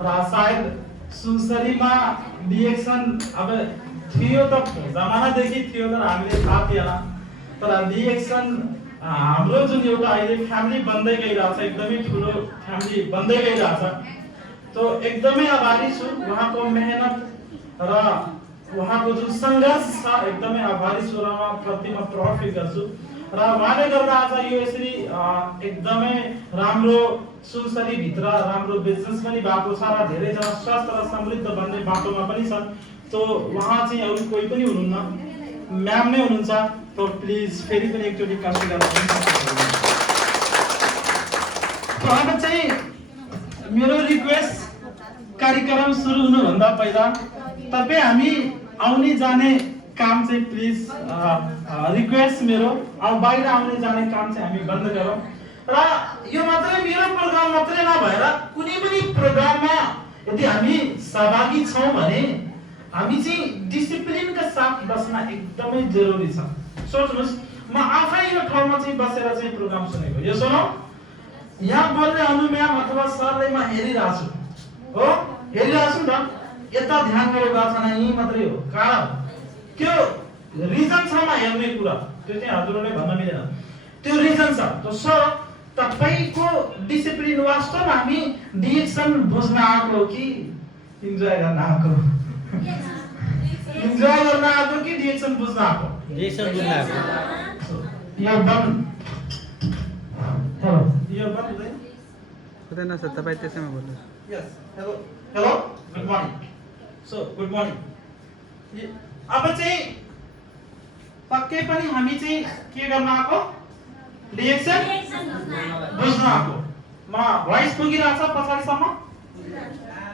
र सायद सुनसरीमा डिएक्सन अब थियो त जमानादेखि थियो तर हामीले थाहा थिएन तर डिएक्सन हाम्रो जुन एउटा अहिले फ्यामिली बन्दै गइरहेछ एकदमै ठुलो फ्यामिली बन्दै गइरहेछ तो एकदमै आभारी छु उहाँको मेहनत र उहाँको जुन सङ्घर्ष छ एकदमै आभारी छु र उहाँप्रति म प्राउड फिल गर्छु र उहाँले गर्दा आज यो यसरी एकदमै राम्रो सुनसरी भित्र राम्रो बिजनेस पनि भएको छ र धेरैजना स्वस्थ र समृद्ध बन्ने बाटोमा पनि छन् तो उहाँ चाहिँ अरू कोही पनि हुनुहुन्न म्याम नै हुनुहुन्छ तो प्लिज फेरि पनि एकचोटि कास्टिगा तो अब चाहिँ मेरो रिक्वेस्ट कार्यक्रम सुरु हुनुभन्दा पहिला तपाई हामी आउने जाने काम चाहिँ प्लिज रिक्वेस्ट मेरो अब बाहिर आउने जाने काम चाहिँ हामी बन्द गरौँ र यो मात्रै मेरो प्रोग्राम मात्रै नभएर कुनै पनि प्रोग्राममा यदि हामी सहभागी छौं भने हामी चाहिँ डिसिप्लिनका साथ बस्न एकदमै जरुरी छ सोच्नुस् म आफै यो ठाउँमा चाहिँ बसेर चाहिँ प्रोग्राम सुनेको यो सुनौ यहाँ बोल्ने अनु म्याम अथवा सरले म हेरिरहेछु हो हेरिरहेछु नि त यता ध्यान गरेको छैन यही मात्रै हो कारण त्यो रिजन छ म हेर्ने कुरा त्यो चाहिँ हजुरले भन्न मिलेन त्यो रिजन छ त सर तपाईको डिसिप्लिन वास्तवमा हामी डिएक्सन बुझ्न आएको कि इन्जॉय गर्न आएको इन्जॉय गर्न आएको कि डिएक्सन बुझ्न आएको डिएक्सन बुझ्न आएको यो बन्द हेलो यो बन्द हुँदैन हुँदैन सर तपाईँ त्यसैमा बोल्नुहोस् yes hello hello good morning so good morning अब चाहिँ पक्कै पनि हामी चाहिँ के गर्न आएको डिएक्सन बुझ्न आएको म भोइस पुगिरहेछ पछाडिसम्म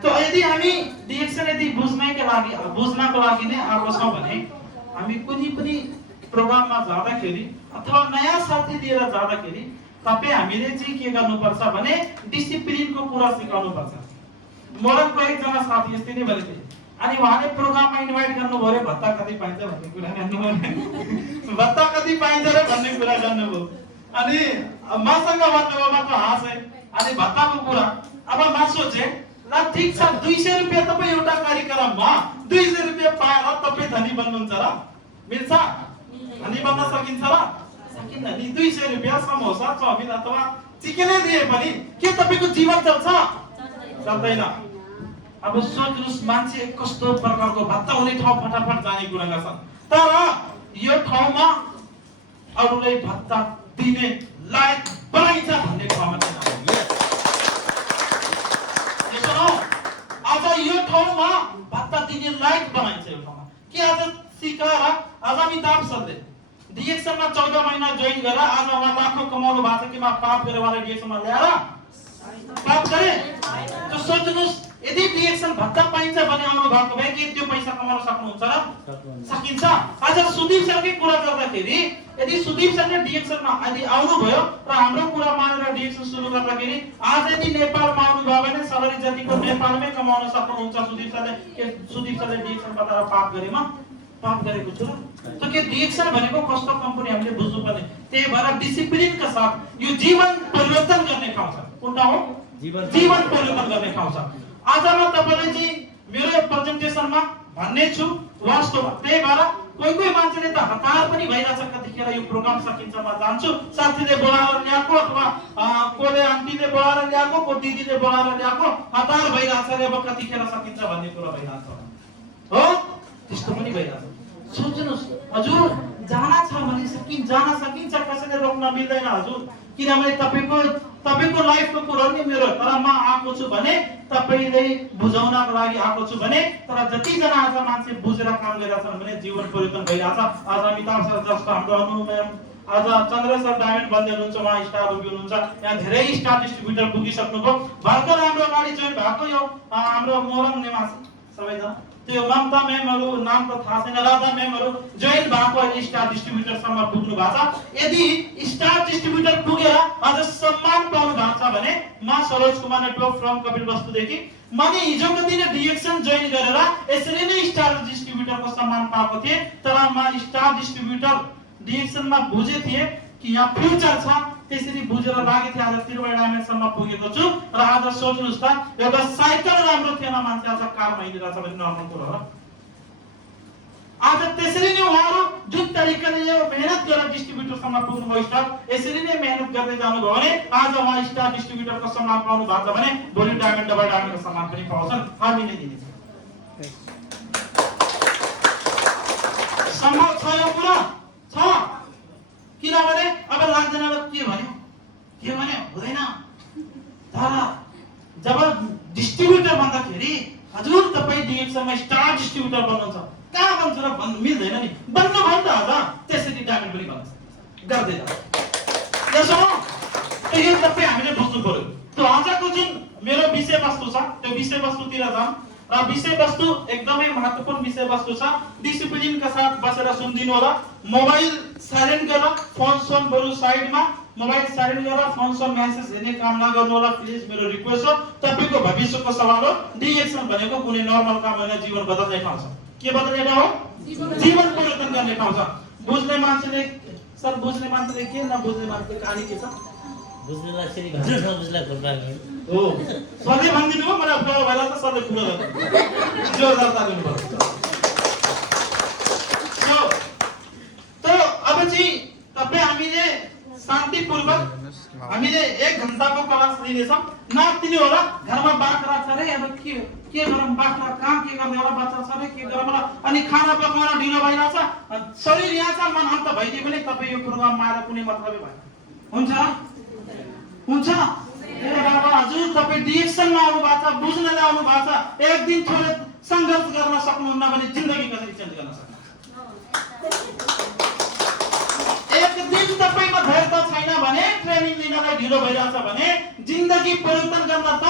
त यदि हामी डिएक्सन यदि बुझ्नको लागि नै आएको छौँ भने हामी कुनै पनि प्रोग्राममा जाँदाखेरि अथवा नयाँ साथी लिएर जाँदाखेरि तपाईँ हामीले चाहिँ के गर्नुपर्छ भने डिसिप्लिनको कुरा सिकाउनुपर्छ मोरङको एकजना साथी यस्तै नै भनेको अनि उहाँले प्रोग्राममा इन्भाइट गर्नुभयो रे भत्ता कति पाइन्छ भन्ने कुरा गर्नुभयो भत्ता कति पाइन्छ रे भन्ने कुरा गर्नुभयो अनि मसँग भन्नुभयो म त हाँसे अनि भत्ताको कुरा अब म सोचे ल ठीक छ 200 रुपैयाँ तपाईँ एउटा कार्यक्रममा 200 रुपैयाँ पाएर तपाईँ धनी बन्नुहुन्छ र मिल्छ धनी बन्न सकिन्छ र सकिन्न नि 200 रुपैयाँ समोसा चाउमिन अथवा चिकनै दिए पनि के तपाईको जीवन चल्छ चल्दैन अब सोच्नुस् मान्छे कस्तो प्रकारको भत्ता हुने ठाउँ फटाफट जाने कुरा गर्छन् तर यो ठाउँमा अरूलाई भत्ता दिने लायक बनाइन्छ भन्ने ठाउँमा चाहिँ आज यो ठाउँमा भत्ता दिने लायक बनाइन्छ यो ठाउँमा के आज सिकाएर आज अमिताभ सरले डिएक्सनमा 14 महिना जोइन गरेर आज उहाँ लाखौं कमाउनु भएको छ कि म पाप गरेर उहाँलाई डिएक्सनमा ल्याएर पाप गरे त सोच्नुस् यदि डिएक्सन भत्ता पाइन्छ भने आउनु भएको भए के त्यो पैसा कमाउन सक्नुहुन्छ र सकिन्छ आज सुदीप सरकै कुरा गर्दाखेरि यदि सुदीप सरले डिएक्सनमा यदि आउनु भयो र हाम्रो कुरा मानेर डिएक्सन सुरु गर्दाखेरि आज यदि नेपालमा आउनु भयो भने सलरी जतिको नेपालमै कमाउन सक्नुहुन्छ सुदीप सरले डिएक्सन बताएर पाप गरेमा पाप गरेको छु त के डिएक्सन भनेको कस्तो कम्पनी हामीले बुझ्नु पर्ने त्यही भएर डिसिप्लिनका साथ यो जीवन परिवर्तन गर्ने ठाउँ छ कुन ठाउँ हो जीवन परिवर्तन गर्ने ठाउँ छ आज म तपाईलाई चाहिँ मेरो प्रेजेन्टेसनमा भन्ने छु वास्तवमा त्यही भएर कोही मान्छेले त हतार पनि भइरहेछ कतिखेर यो प्रोग्राम सकिन्छ म जान्छु साथीले बोलाएर ल्याएको अथवा कोले आन्टीले बोलाएर ल्याएको को दिदीले बोलाएर ल्याएको हतार भइरहेछ रे अब कतिखेर सकिन्छ भन्ने कुरा भइरहेछ हो त्यस्तो पनि भइरहेछ सोच्नुस् हजुर जान छ भने जान सकिन्छ कसैले रोक्न मिल्दैन हजुर किनभने तपाईको लाइफको कुरा नि मेरो तर म आएको छु भने तपाईले बुझाउनको लागि आएको छु भने तर जति जना आज मान्छे बुझेर काम गरिरहेछन् भने जीवन परिवर्तन भइरहेछ आज अमिताभ सर जस्तो हाम्रो अनु म्याम आज चन्द्र सर डायमन्ड बन्दै हुनुहुन्छ उहाँ स्टार हुनुहुन्छ यहाँ धेरै स्टार डिस्ट्रिब्युटर पुगिसक्नुभयो भर्खर हाम्रो गाडी जोइन भएको यो हाम्रो मोरङ निवासी सबैजना त्यो ममता म्यामहरु नाम त थाहा छैन राधा म्यामहरु जोइन भएको अहिले स्टार डिस्ट्रिब्युटर सम्म पुग्नु भएको छ यदि स्टार डिस्ट्रिब्युटर पुगेर अझ सम्मान पाउनु भएको छ भने म सरोज कुमार नेटवर्क फ्रम कपिलवस्तु देखि मैले हिजोको दिन डिएक्सन जोइन गरेर यसरी नै स्टार डिस्ट्रिब्युटरको सम्मान पाएको थिए तर म स्टार डिस्ट्रिब्युटर डिएक्सनमा बुझे थिए कि यहाँ फ्युचर छ त्यसरी बुझेर लागे थिए आज तिरुवडा डायमेन्सनमा पुगेको छु र आज सोच्नुस् त एउटा साइकल राम्रो थिएन मान्छे आज कारमा हिँडिरहेछ भने नर्मल कुरा हो। आज त्यसरी नै उहाँहरू जुन तरिकाले यो मेहनत गरेर डिस्ट्रिब्युटरसम्म पुग्नुभयो स्टक, यसरी नै मेहनत गर्दै जानुभयो भने आज उहाँ स्टार डिस्ट्रिब्युटरको सम्मान पाउनु भएको छ भने भोलि डायमन्ड डबल डायमन्डको सम्मान पनि पाउँछन्। हामी नै दिनेछौँ। सम्भव छ यो कुरा छ, किनभने अब लाग्दैन के भन्यो हुँदैन। तर जब डिस्ट्रिब्युटर भन्दाखेरि हजुर तपाईँ डिएक्सएलमा स्टार डिस्ट्रिब्युटर बन्नुहुन्छ कहाँ बन्छ र भन्नु मिल्दैन नि, बन्नु भयो नि त आज त्यसरी डायमन्ड पनि बन्छ गर्दै जान्छ। त्यसो हो यो तपाईँ हामीले बुझ्नु पर्यो। त्यो आजको जुन मेरो विषयवस्तु छ त्यो विषयवस्तुतिर जाऊँ र विषयवस्तु एकदमै महत्त्वपूर्ण विषयवस्तु छ। डिसिप्लिनका साथ बसेर सुनिदिनु होला। मोबाइल साइलेन्ट गरेर फोन बरु साइडमा, मोबाइल साइलेन्ट गरेर फोन मेसेज हेर्ने काम नगर्नु होला प्लिज, मेरो रिक्वेस्ट हो। तपाईको भविष्यको सवाल हो। डिएक्सन भनेको कुनै नर्मल काम होइन, जीवन बदल्ने ठाउँ छ। के बदल्ने ठाउँ हो? जीवन परिवर्तन गर्ने ठाउँ छ। बुझ्ने मान्छेले सर, बुझ्ने मान्छेले के, नबुझ्ने मान्छेले कहानी के छ? बुझ्नेलाई फेरि भन्नु, नबुझ्नेलाई घुर्बागे हो। सरले भनिदिनु हो, मलाई गाउँ भएर त सरले पुरा गर्नु जोरदार तालिम गर्नु। तो अब चाहिँ तपाईँ हामीले शान्तिपूर्वक हामीले 1 घण्टाको क्लास लिनेछौँ। नतिनी होला घरमा बाख्रा छ रे, अब के गरौँ, बाख्रा काम के गर्ने होला, बच्चा छ रे के गरौँ होला, अनि खाना पकाउन ढिलो भइरहेछ, शरीर यहाँ छ मन अन्त भइदियो भने तपाईँ यो प्रोग्राममा आएर कुनै मतलबै भएन। हुन्छ हुन्छ ए बाबा हजुर तपाईँ डिएक्सनमा आउनु भएको छ, बुझ्नलाई आउनु भएको छ। एक दिन थोरै सङ्घर्ष गर्न सक्नुहुन्न भने जिन्दगी कसरी चेन्ज गर्न सक्नुहुन्छ? एक दिन तपाईमा धैर्यता छैन भने, ट्रेनिङ लिनलाई ढिलो भइरहेछ भने जिन्दगी परिवर्तन गर्न त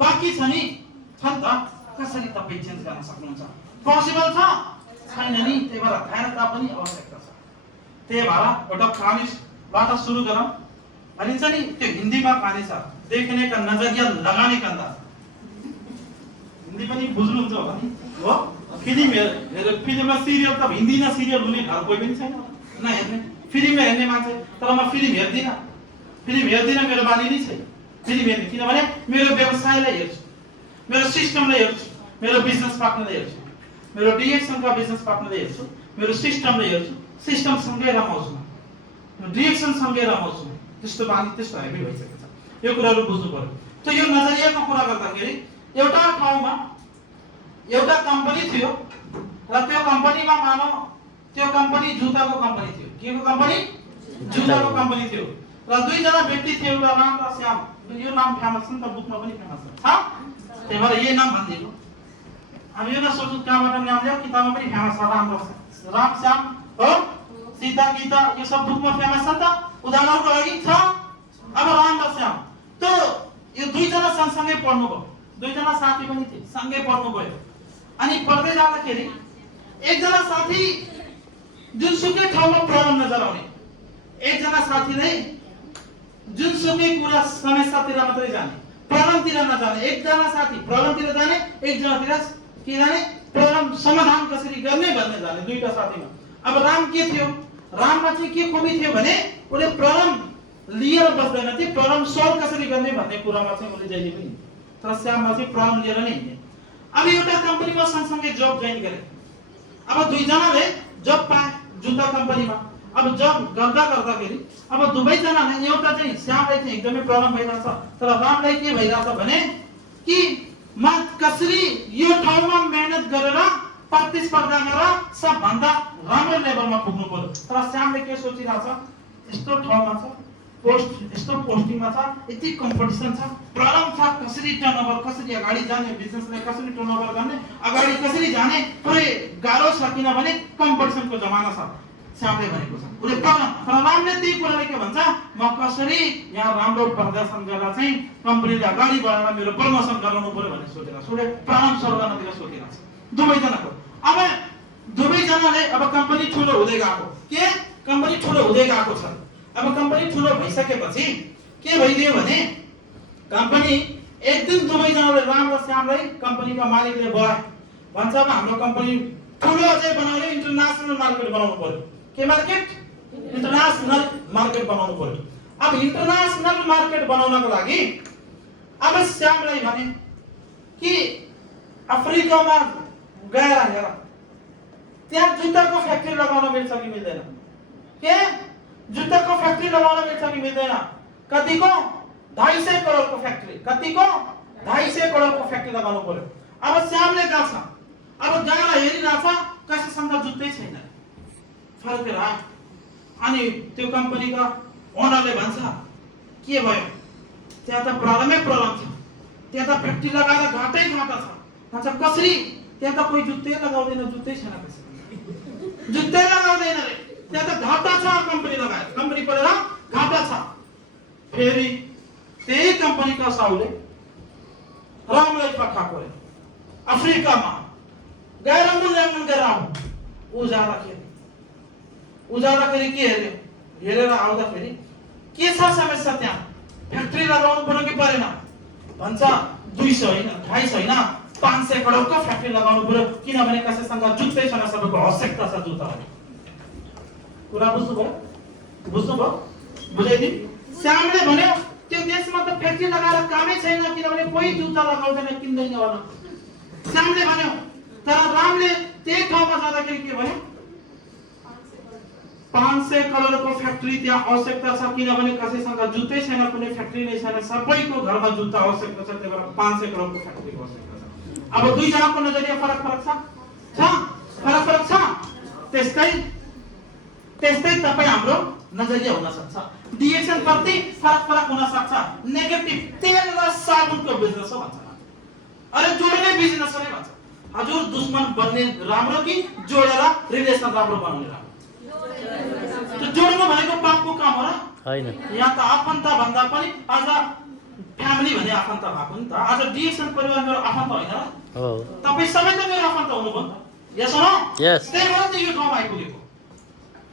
बाँकी छ नि, छ नि त। कसरी तपाईँ चेन्ज गर्न सक्नुहुन्छ? पोसिबल छ छैन नि। त्यही भएर धैर्यता पनि आवश्यकता छ। त्यही भएर एउटा कहानीबाट सुरु गरौँ। भनिन्छ नि त्यो हिन्दीमा कहानी छ, देखने का नजरिया लगाने का अंदाज। हिन्दी पनि बुझ्नुहुन्छ होला नि हो? फिल्ममा सिरियल त हिन्दी न सिरियल हुने घर कोही पनि छैन नहेर्ने, फिल्म हेर्ने मान्छे। तर म फिल्म हेर्दिनँ, मेरो बानी नै छैन फिल्म हेर्ने। किनभने मेरो व्यवसायलाई हेर्छु, मेरो सिस्टमलाई हेर्छु, मेरो बिजनेस पार्टनरलाई हेर्छु, मेरो डिएक्सनका बिजनेस पार्टनरलाई हेर्छु, मेरो सिस्टमलाई हेर्छु। सिस्टम सँगै रमाउँछु, डिएक्सन सँगै रमाउँछु। त्यस्तो बानी, त्यस्तो हेबिट भइसकेको छ। यो कुराहरू बुझ्नु पर्यो। त यो नजरियाको कुरा गर्दाखेरि एउटा ठाउँमा एउटा कम्पनी थियो र त्यो कम्पनीमा मानौ त्यो कम्पनी जुत्ताको कम्पनी थियो। केको कम्पनी? जुत्ताको कम्पनी थियो। र दुईजना व्यक्ति थियो, एउटा राम र श्याम। यो नाम फेमस छ नि त, बुकमा पनि फेमस छ। त्यही भएर यही नाम भनिदिएको। हामी यो नसोच्नु कहाँबाट नाम ल्याऊ, किताबमा पनि फेमस छ। राम श्याम हो, सीता गीता यो सब बुकमा फेमस छ नि त। उदाहरणको लागि छ। अब राम र श्याम त यो दुईजना सँगसँगै पढ्नु भयो, दुईजना साथी पनि थिए, सँगै पढ्नु भयो। अनि पढ्दै जाँदाखेरि एकजना साथी जुनसुकै ठाउँमा प्रब्लम नजर आउने, एकजना साथीले जुनसुकै कुरा समस्यातिर मात्रै जाने, प्रब्लमतिर नजाने। एकजना साथी प्रब्लमतिर जाने, एकजनातिर के जाने, प्रब्लम समाधान कसरी गर्ने भन्ने जाने। दुईटा साथीमा अब राम के थियो, राममा चाहिँ के कमी थियो भने उले प्रब्लम लिएर बस्दैन थियो, प्रब्लम सल्भ कसरी गर्ने भन्ने कुरामा चाहिँ उले जहिले पनि। तर श्याममा चाहिँ प्रब्लम लिएर नै हिँड्ने। अब एउटा कम्पनीमा सँगसँगै जब जोइन गरे। अब दुईजनाले जब पाए जुत्ता कम्पनीमा। अब जब गर्दाखेरि अब दुवैजनाले, एउटा चाहिँ श्यामलाई चाहिँ एकदमै प्रब्लम भइरहेछ, तर रामलाई के भइरहेछ भने कि म कसरी यो ठाउँमा मेहनत गरेर प्रतिस्पर्धा गरेर सबभन्दा राम्रो लेभलमा पुग्नु पर्यो। तर श्यामले के सोचिरहेछ, यस्तो ठाउँमा छ, पोस्ट यस्तो पोस्टिङमा छ, यति कम्पिटिसन छ, प्रब्लम छ, कसरी टर्नओभर, कसरी अगाडि जाने, बिजनेसलाई कसरी टर्नओभर गर्ने, अगाडि कसरी जाने पुरै गाह्रो छ। किनभने कम्पिटिसनको जमाना छ श्यामले भनेको छ। उले प्रब्लम, तर रामले त्यही कुराले के भन्छ, म कसरी यहाँ राम्रो प्रदर्शन गरेर चाहिँ कम्पनीले अगाडि बढाएर मेरो प्रमोसन गराउनु पर्यो भन्ने सोचेर उले प्रब्लम सल्भ गर्नतिर सोचिरहेछ दुवैजनाको। अब दुवैजनाले अब कम्पनी ठुलो हुँदै गएको, के कम्पनी ठुलो हुँदै गएको छ। अब कम्पनी ठुलो भइसकेपछि के भइदियो भने कम्पनी एक दिन दुवैजनाले राम र श्यामलाई कम्पनीका मालिकले बोलाए, भन्छ अब हाम्रो कम्पनी ठुलो अझै बनाउने, इन्टरनेसनल मार्केट बनाउनु पर्यो। के मार्केट? इन्टरनेसनल मार्केट बनाउनु पर्यो। अब इन्टरनेसनल मार्केट बनाउनको लागि अब श्यामलाई भने कि अफ्रिकामा गएर हेर त्यहाँ जुत्ताको फ्याक्ट्री लगाउन मिल्छ कि मिल्दैन के जुत्ताको फ्याक्ट्री लगाउन मिल्छ कि मिल्दैन कतिको 250 करोडको फ्याक्ट्री कतिको 250 करोडको फ्याक्ट्री लगाउनु पर्यो अब श्यामले गछ अब गएर हेरिरहेछ कसैसँग जुत्तै छैन फर्केर अनि त्यो कम्पनीको ओनरले भन्छ के भयो त्यहाँ त प्रब्लमै प्रब्लम छ त्यहाँ त फ्याक्ट्री लगाएर घाटै घाटा छ भन्छ कसरी त्यहाँ त कोही जुत्तै लगाउँदैन जुत्तै छैन कसै जुत्तै लगाउँदैन रे त्यहाँ त घाटा छ कम्पनी लगाएर कम्पनी परेर घाटा छ फेरि त्यही कम्पनीका साउले रामलाई पठाएको रे अफ्रिकामा गएर मूल्याङ्कन गरेर आऊ उजादाखेरि के हेरेर आउँदाखेरि के छ समस्या त्यहाँ फ्याक्ट्री लगाउनु पर्यो कि परेन भन्छ 200 होइन 250 होइन 500 करोडको फ्याक्ट्री लगाउनु पर्यो किनभने कसैसँग जुत्तै छैन सबैको आवश्यकता छ जुत्ताको कुरा बुझ्नुभयो बुझाइदिनु श्यामले भन्यो त्यो देशमा त फ्याक्ट्री लगाएर कामै छैन किनभने कोही जुत्ता लगाउँदैन किन्दैन होला श्यामले भन्यो तर रामले त्यही ठाउँमा जाँदाखेरि के भन्यो 500 करोडको फ्याक्ट्री त्यहाँ आवश्यकता छ किनभने कसैसँग जुत्तै छैन कुनै फ्याक्ट्री नै छैन सबैको घरमा जुत्ता आवश्यकता छ त्यही भएर 500 करोडको फ्याक्ट्रीको आवश्यकता छ अब दुई जनाको नजरिया फरक छ त्यस्तै तपाई हाम्रो नजरिया हुन सक्छ डिएक्सन प्रति फरक हुन सक्छ नेगेटिभ तेल र साबुनको बिजनेस हो भन्छ अरे जोड्ने बिजनेस हो भन्छ हजुर दुश्मन बन्ने राम्रो कि जोडेर रिलेसन राम्रो बनाउने राम्रो त्यो जोड्नु भनेको पापको काम हो र हैन यहाँ त आफन्त भन्दा पनि आज फ्यामिली भने आफन्त भएको नि त आज डिएक्सन परिवार मेरो आफन्त होइन र हो तपाई सबै त मेरो आफन्त हुनुभयो नि त यस हो यस त्यही भएर त यो ठाउँमा आइपुगेको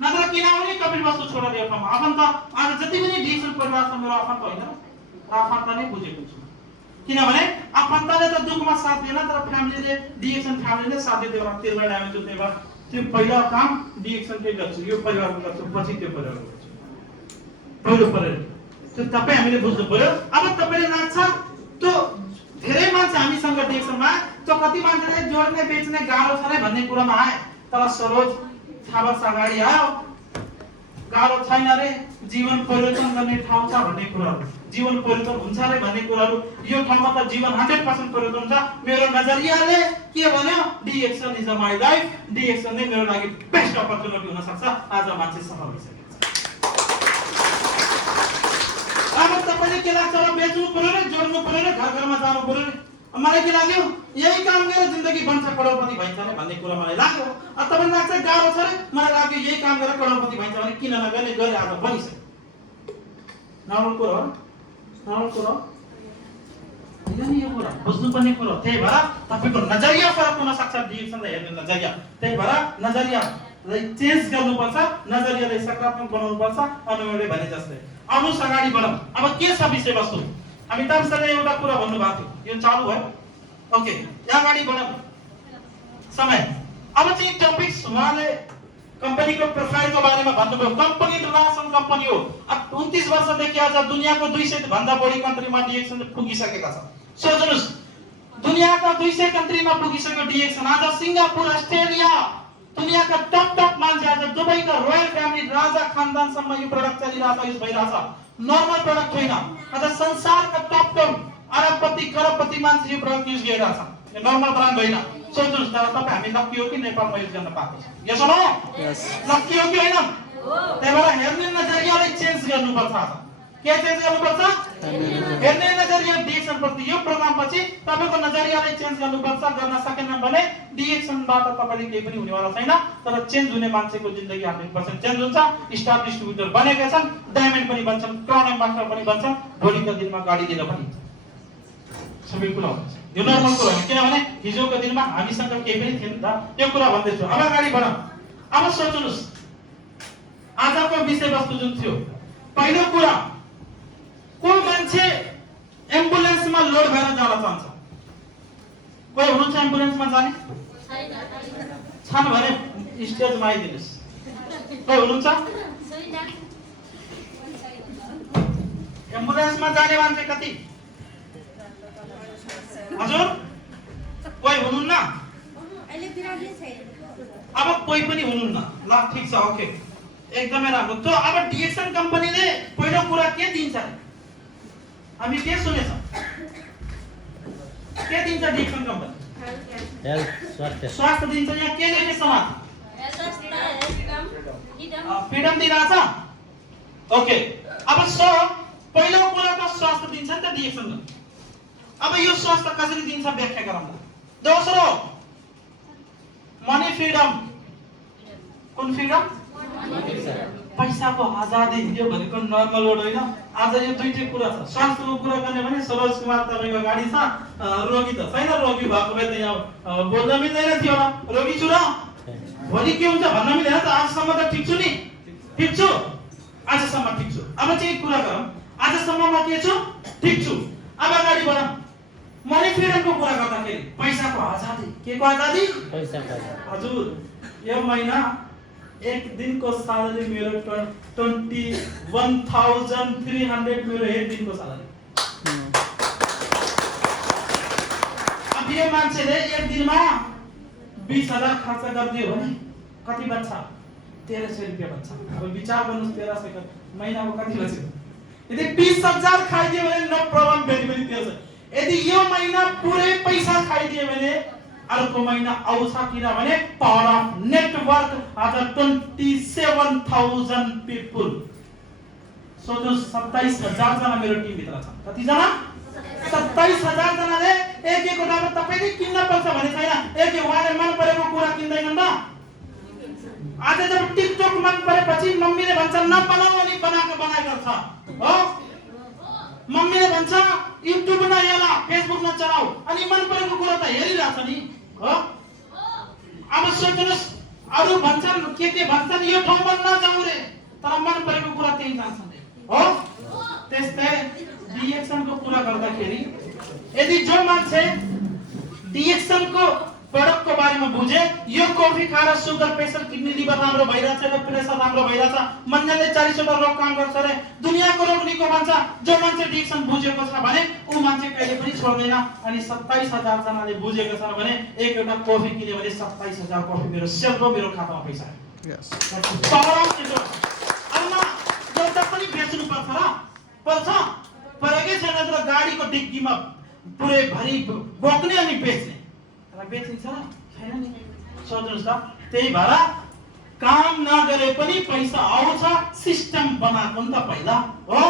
नत्र किन आउने कपिल वस्तु छोडेर यो ठाउँमा आफन्त आज जति पनि डिएक्सन परिवार छ मेरो आफन्त होइन र आफन्त नै बुझेको छु किनभने आफन्तले त दुःखमा साथ दिएन तर फ्यामिलीले डिएक्सन फ्यामिलीले साथ दियो र त्यसलाई ल्याएको छु त्यही भएर त्यो पहिलो काम डिएक्सन के गर्छु यो परिवारको गर्छु पछि त्यो परिवारको गर्छु पहिलो त्यो तपाई हामीले बुझ्नु पर्यो अब तपाईले लाग्छ त्यो धेरै मान्छे हामीसँग डिएक्सनमा त्यो कति मान्छेले जोड्ने बेच्ने गाह्रो छ रे भन्ने कुरामा आए तर सरोज 6 वर्ष अगाडि आयो गाह्रो छैन रे जीवन परिवर्तन गर्ने ठाउँ छ भन्ने कुराहरु जीवन परिवर्तन हुन्छ रे भन्ने कुराहरु यो ठाउँमा त जीवन 100% परिवर्तन हुन्छ मेरो नजरियाले के भन्यो DXN is my life DXN नै मेरो लागि बेस्ट अपर्चुनिटी हुन सक्छ आज मान्छे सफल भइसकेको छ अब तपाईले के लाग्छ र बेच्नु पर्यो रे जोड्नु पर्यो रे घर घरमा जानु पर्यो रे मलाई के लाग्यो यही काम गरेर जिन्दगी बन्छ करोडपति भइन्छ रे भन्ने कुरा मलाई लाग्यो अब तपाईलाई लाग्छ गाह्रो छ रे मलाई लाग्यो यही काम गरेर करोडपति भइन्छ भने किन नगर्ने गरे आज बनिसक्यो नर्मल कुरा यो कुरा बुझ्नुपर्ने कुरा त्यही भएर तपाईको नजरिया फरक हुन सक्छ डिएक्सनलाई हेर्ने नजरिया त्यही भएर नजरियालाई चेन्ज गर्नुपर्छ नजरियालाई सकारात्मक बनाउनुपर्छ अनुमोले भने जस्तै अब अगाडि बढौं अब के छ विषयवस्तु अमिताभ सरले एउटा कुरा भन्नु भएको थियो यो चालु भयो ओके यहाँ अगाडि बढौं समय अब चाहिँ टपिक्स उहाँले कम्पनीको प्रोफाइलको बारेमा भन्नुभयो कम्पनी इन्टरनेसनल कम्पनी हो अब 29 वर्षदेखि आज दुनियाको 200 भन्दा बढी कन्ट्रीमा डिएक्सन पुगिसकेका छ सोच्नुस् दुनियाका 200 कन्ट्रीमा पुगिसक्यो डिएक्सन आज सिंगापुर अस्ट्रेलिया दुनियाका टप मान्छे आज दुबईका रोयल फ्यामिली राजा खानदानसम्म यो प्रोडक्ट चलिरहेछ युज भइरहेछ नर्मल प्रोडक्ट होइन आज संसारका टप अरबपति करोडपति मान्छे यो प्रोडक्ट युज गरिरहेछ यो नर्मल ब्रान्ड होइन सोच्नुस् तर तपाई हामी लकी हो कि नेपालमा युज गर्न पाएको छ यस हो यस लकी हो कि होइन त्यही भएर हेर्ने नजरियालाई चेन्ज गर्नुपर्छ आज के चेन्ज गर्नुपर्छ हेर्ने नजरिया डिएक्सन प्रति यो प्रोग्राम पछि तपाईको नजरियालाई चेन्ज गर्नुपर्छ गर्न सकेन भने डिएक्सनबाट तपाईले केही पनि हुनेवाला छैन तर चेन्ज हुने मान्छेको जिन्दगी 100% चेन्ज हुन्छ स्टार डिस्ट्रिब्युटर बनेका छन् डायमन्ड पनि बन्छन् क्राउन एम्बेसडर पनि बन्छन् भोलिको दिनमा गाडी दिन पनि सबै कुरा हुन्छ यो नर्मल कुरा हो किनभने हिजोको दिनमा हामीसँग केही पनि थिएन त यो कुरा भन्दै छु अब अगाडि बढौं अब सोच्नुस् आजको विषयवस्तु जुन थियो पहिलो कुरा को मान्छे एम्बुलेन्समा लोड भएर जान चाहन्छ कोही हुनुहुन्छ एम्बुलेन्समा जाने छैन भने स्टेजमा आइदिनुस् कोही हुनुहुन्छ एम्बुलेन्समा जाने मान्छे कति हजुर कोही हुनुहुन्न अब कोही पनि हुनुहुन्न ल ठीक छ ओके एकदमै राम्रो त अब डिएक्सन कम्पनीले पहिलो कुरा के दिन्छ हामी के सुनेछ के दिन्छ डिएक्सन कम्पनी हेल्थ स्वास्थ्य दिन्छ यहाँ के लेखे समाज फ्रिडम दिइरहेछ ओके अब पहिलो कुरा त स्वास्थ्य दिन्छ नि त डिएक्सन अब यो स्वास्थ्य कसरी दिन्छ व्याख्या गरौँ दोस्रो मनी फ्रिडम कुन फ्रिडम पैसाको आजादी यो भनेको नर्मल वर्ड होइन आज यो दुईटै कुरा छ स्वास्थ्यको कुरा गर्ने भने सरोज कुमार तपाईको गाडी छ रोगी त छैन रोगी भएको भए त यहाँ बोल्न मिल्दैन थियो होला रोगी छु र भोलि के हुन्छ भन्न मिलेन त आजसम्म त ठीक छु नि ठीक छु आजसम्म ठीक छु अब चाहिँ कुरा गरौँ आजसम्ममा के छु ठीक छु अब अगाडि बढौँ मनी फ्रिडमको कुरा गर्दाखेरि पैसाको आजादी के को आजादी पैसाको हजुर यो महिना एक दिनको स्यालेरी मेरो 21,300 मेरो एक दिनको स्यालेरी अब यो मान्छेले एक दिनमा 20,000 खर्च गरिदियो भने कति बच्छ 1300 रुपैयाँ बच्छ अब विचार गर्नुस् 1300 का महिनाको कति बच्यो यदि 20,000 खाइदियो भने नो प्रब्लम भेरी भेरी 1300 यदि यो महिना पुरै पैसा खाइदियो भने अर्को महिना आउँछ किनभने पावर अफ नेटवर्क आज 27,000 पिपल सोच्नु 27,000 जना मेरो टिम भित्र छ कति जना 27,000 जनाले एक वटामा तपाईले किन्न पर्छ भने छैन एक उहाँले मन परेको कुरा किन्दैनन् त आज जब टिकटक मन परेपछि मम्मीले भन्छ नबनाऊ अनि बनाएको गर्छ हो मम्मीले भन्छ युट्युब न हेला फेसबुक न चलाऊ अनि मन परेको कुरा त हेरिरहेछ नि हो अब सोच्नुस् अरु भन्छन् के भन्छन् यो ठाउँमा नजाऊ रे तर मन परेको कुरा त्यही जान्छन् हो त्यस्तै डिएक्सन को कुरा गर्दाखेरि यदि जो मान्छे डिएक्सन को प्रोडक्ट को बारेमा बुझे यो कफी खाएर सुगर प्रेसर किडनी लिभर राम्रो भइराछ र प्रेसर राम्रो भइराछ मनले 40 वटा रोग काम गर्छ रे दुनियाको रोग निको भन्छ जो मान्छे डिएक्सन बुझेको छ भने उ मान्छे कहिले पनि छोड्दैन अनि 27,000 जनाले बुझेको छ भने एक एउटा कफी किन्यो भने 27,000 कफी मेरो सेल्फ मेरो खातामा पैसा यस अरमा एउटा पनि बेच्नु पर्छ र पर्छ परेकै छैन तर गाडीको डिग्गीमा पुरै भरि बोक्ने अनि बेच्ने बेचिन्छ छैन नि सोच्नुस् त त्यही भएर काम नगरे पनि पैसा आउँछ सिस्टम बनाएको नि त पहिला हो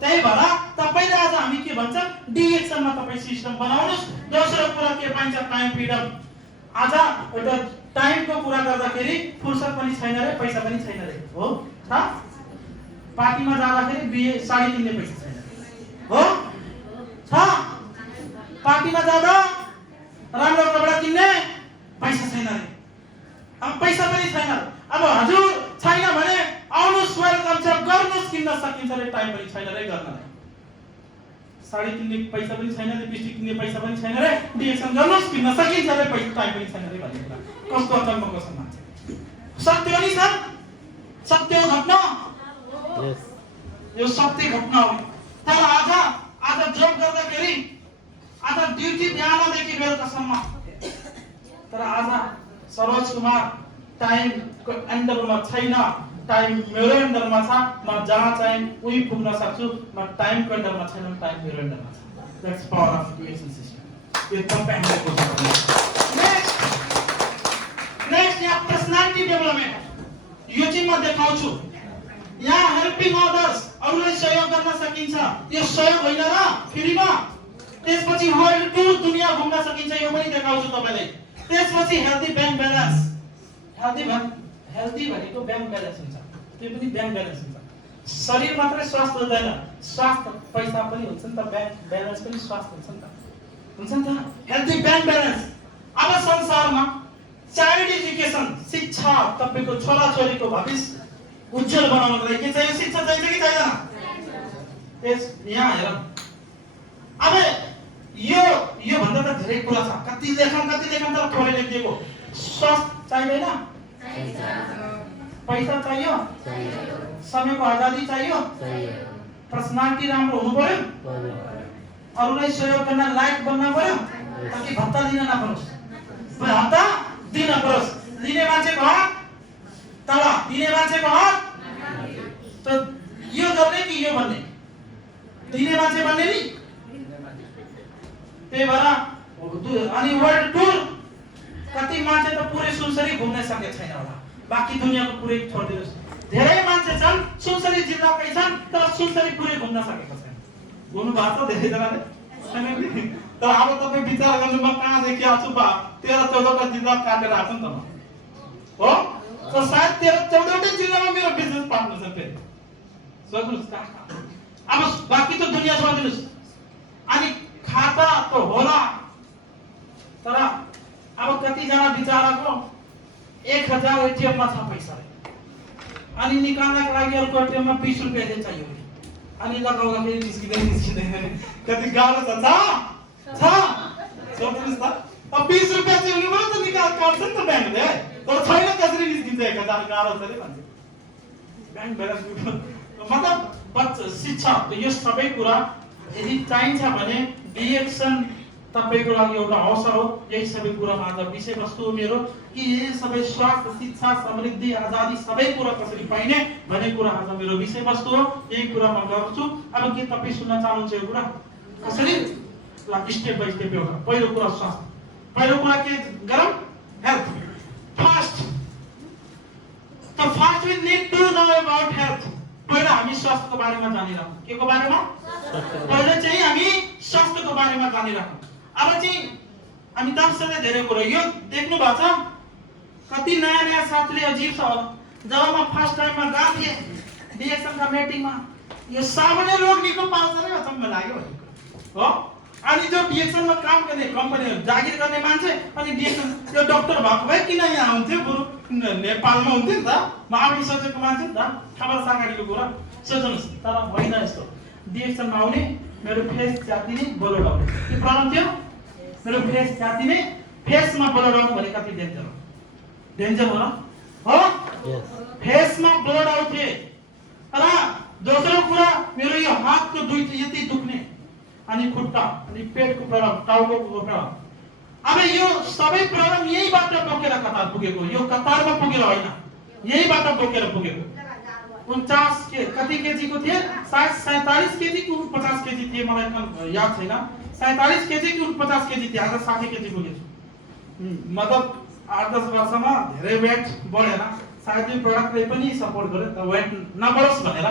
त्यही भएर तपाईले आज हामी के भन्छ डिएक्सन मा तपाई सिस्टम बनाउनुस् दोस्रो कुरा के पाइन्छ टाइम फ्रिडम आज एउटा टाइम को कुरा गर्दाखेरि फुर्सद पनि छैन रे पैसा पनि छैन रे हो त पार्टीमा जाँदाखेरि बिहे साडी किन्ने पैसा छैन हो छ पार्टीमा जाँदा राम्रो कपडा किन्ने पैसा छैन रे अब पैसा पनि छैन अब हजुर छैन भने आउनुस् वेलकम छ गर्नुस् किन्न सकिन्छ रे टाइम पनि छैन रे गर्नलाई साडी किन्ने पैसा पनि छैन रे लिपस्टिक किन्ने पैसा पनि छैन रे डिएक्सन गर्नुस् किन्न सकिन्छ रे पैसा टाइम पनि छैन रे भन्ने कुरा कस्तो अचम्मको छ मान्छे सत्य हो नि सर सत्य घटना यो सत्य घटना हो तर आज जब गर्दाखेरि आज ड्युटी बिहानदेखि बेलुकासम्म तर आज सरोज कुमार टाइम को अन्डरमा छैन टाइम मेरो अन्डरमा छ म जहाँ चाहिँ उही पुग्न सक्छु म टाइम को अन्डरमा छैन टाइम मेरो अन्डरमा छ that's power of DXN system यो तपाईँ हामीको नेक्स्ट यहाँ पर्सनालिटी डेभलपमेन्ट यो चाहिँ म देखाउँछु यहाँ हेल्पिङ अदर्स अरूलाई सहयोग गर्न सकिन्छ यो सहयोग होइन र फ्रीमा त्यसपछि वर्ल्ड टुर दुनिया घुम्न सकिन्छ यो पनि देखाउँछु तपाईलाई त्यसपछि हेल्दी बैंक ब्यालेन्स हेल्दी भनेको बैंक ब्यालेन्स हुन्छ त्यो पनि बैंक ब्यालेन्स हुन्छ शरीर मात्रै स्वास्थ्य हुँदैन स्वास्थ्य पैसा पनि हुन्छ नि त बैंक ब्यालेन्स पनि स्वास्थ्य हुन्छ नि त हेल्दी बैंक ब्यालेन्स अब संसारमा चाइल्ड एजुकेसन शिक्षा तपाईको छोरा छोरीको भविष्य उज्जवल बनाउनको लागि के चाहियो शिक्षा चाहिन्छ कि चाहिदैन त्यस यहाँ हेर अब यो भन्दा त धेरै कुरा छ कति लेखन तर थोरै लेखिएको स्वास्थ्य चाहिदैन पैसा चाहियो समयको आजादी चाहियो पर्सनालिटी राम्रो हुनु पर्यो, अरूलाई सहयोग गर्न लायक बन्न पर्यो, ताकि भत्ता दिन नपरोस्। भत्ता दिन परोस्। लिने मान्छेको हक तल, दिने मान्छेको हक त यो गर्ने कि यो भन्ने? दिने मान्छे भन्ने नि। त्यही भएर अनि वर्ल्ड टुर कति मान्छे त पुरै सुनसरी घुम्न सके छैन होला, बाँकी दुनियाँको पुरै छोडिदिनुहोस्। धेरै मान्छे छन् सुनसरी जिल्लाकै छन् तर सुनसरी पुरै घुम्न सकेको छैन। घुम्नु भएको छ धेरैजनाले छैन नि। तर अब तपाईँ विचार गर्नु, म कहाँदेखि आउँछु बा 13-14 जिल्ला काटेर आएको नि त म, हो? तो सायद 13-14 जिल्लामा मेरो बिजनेस पार्टनर छ। फेरि सोच्नुहोस् कहाँ। अब बाँकी त दुनियाँ छोडिदिनुहोस्। अनि खाता त होला, तर अब कतिजना बिचाराको 1000 एटिएममा छ पैसा, अनि निकाल्नको लागि अर्को एटिएममा 20 रुपियाँ चाहिँ चाहियो, अनि लगाउँदाखेरि निस्किँदैन। कति गाह्रो छ। सोच्नुहोस् त, अब 20 रुपियाँ चाहिँ हुनु पर्यो त, निकाल काट्छ नि त ब्याङ्कले, तर छैन कसरी निस्किन्छ? 1000 गाह्रो छ रे भन्छ। ब्याङ्क ब्यालेन्स मतलब शिक्षा, यो सबै कुरा यदि चाहिन्छ भने डिएक्सन तपाईको लागि एउटा अवसर हो। यही सबै कुरामा आज विषयवस्तु हो मेरो कि यही सबै स्वास्थ्य, शिक्षा, समृद्धि, आजादी सबै कुरा कसरी पाइने भन्ने कुरा आज मेरो विषयवस्तु हो। यही कुरा म गर्छु। अब के तपाई सुन्न चाहनुहुन्छ यो कुरा कसरी? ल स्टेप बाइ स्टेप एउटा। पहिलो कुरा स्वास्थ्य। पहिलो कुरा के गरौँ? Health first. तो first we need to know about health. पहिला हामी स्वास्थ्यको बारेमा जानिराखौँ। केको बारेमा? पहिला चाहिँ हामी स्वास्थ्यको बारेमा जानिराखौँ। अब चाहिँ अमिताभ सरले धेरै कुरा यो देख्नु भएको छ। कति नयाँ नयाँ साथीले अजीब छ होला। जब म फर्स्ट टाइममा गएको थिएँ डिएक्सनका मिटिङमा, यो सामान्य रोग निको पाल्छ नै अचम्म लाग्यो भनेको हो। अनि जो डिएक्सनमा काम गर्ने कम्पनीहरु जागिर गर्ने मान्छे, अनि डिएक्सन यो डाक्टर भएको भए किन यहाँ आउँथ्यो? बरु नेपालमा हुन्थ्यो नि त। म आउने सोचेको मान्छे नि त, खबर सागाडीको कुरा सोच्नुहोस्। तर होइन यस्तो। डिएक्सनमा आउने, मेरो फेस जातिने, ब्लड आउने के प्रब्लम थियो? मेरो फेस जातिने, फेसमा ब्लड आउनु भने कति डेन्जर हो? डेन्जर हो र? हो? फेसमा ब्लड आउँथे। र दोस्रो कुरा मेरो यो हातको दुईटा यति दुख्ने, अनि खुट्टा, अनि पेटको प्रब्लम, टाउकोको प्रब्लम। अब यो सबै प्रब्लम यहीबाट बोकेर कतार पुगेको। यो कतारमा पुगेर होइन, यहीबाट बोकेर पुगेको। 49 के कति केजीको थिए? सायद 47 केजी कि 50 केजी थिए, मलाई याद छैन। 47 केजी कि 50 केजी थिए। आज 60 केजी पुगेछु। मतलब 8-10 वर्षमा धेरै वेट बढेन। सायद यो प्रोडक्टले पनि सपोर्ट गर्यो त वेट नबढोस् भनेर,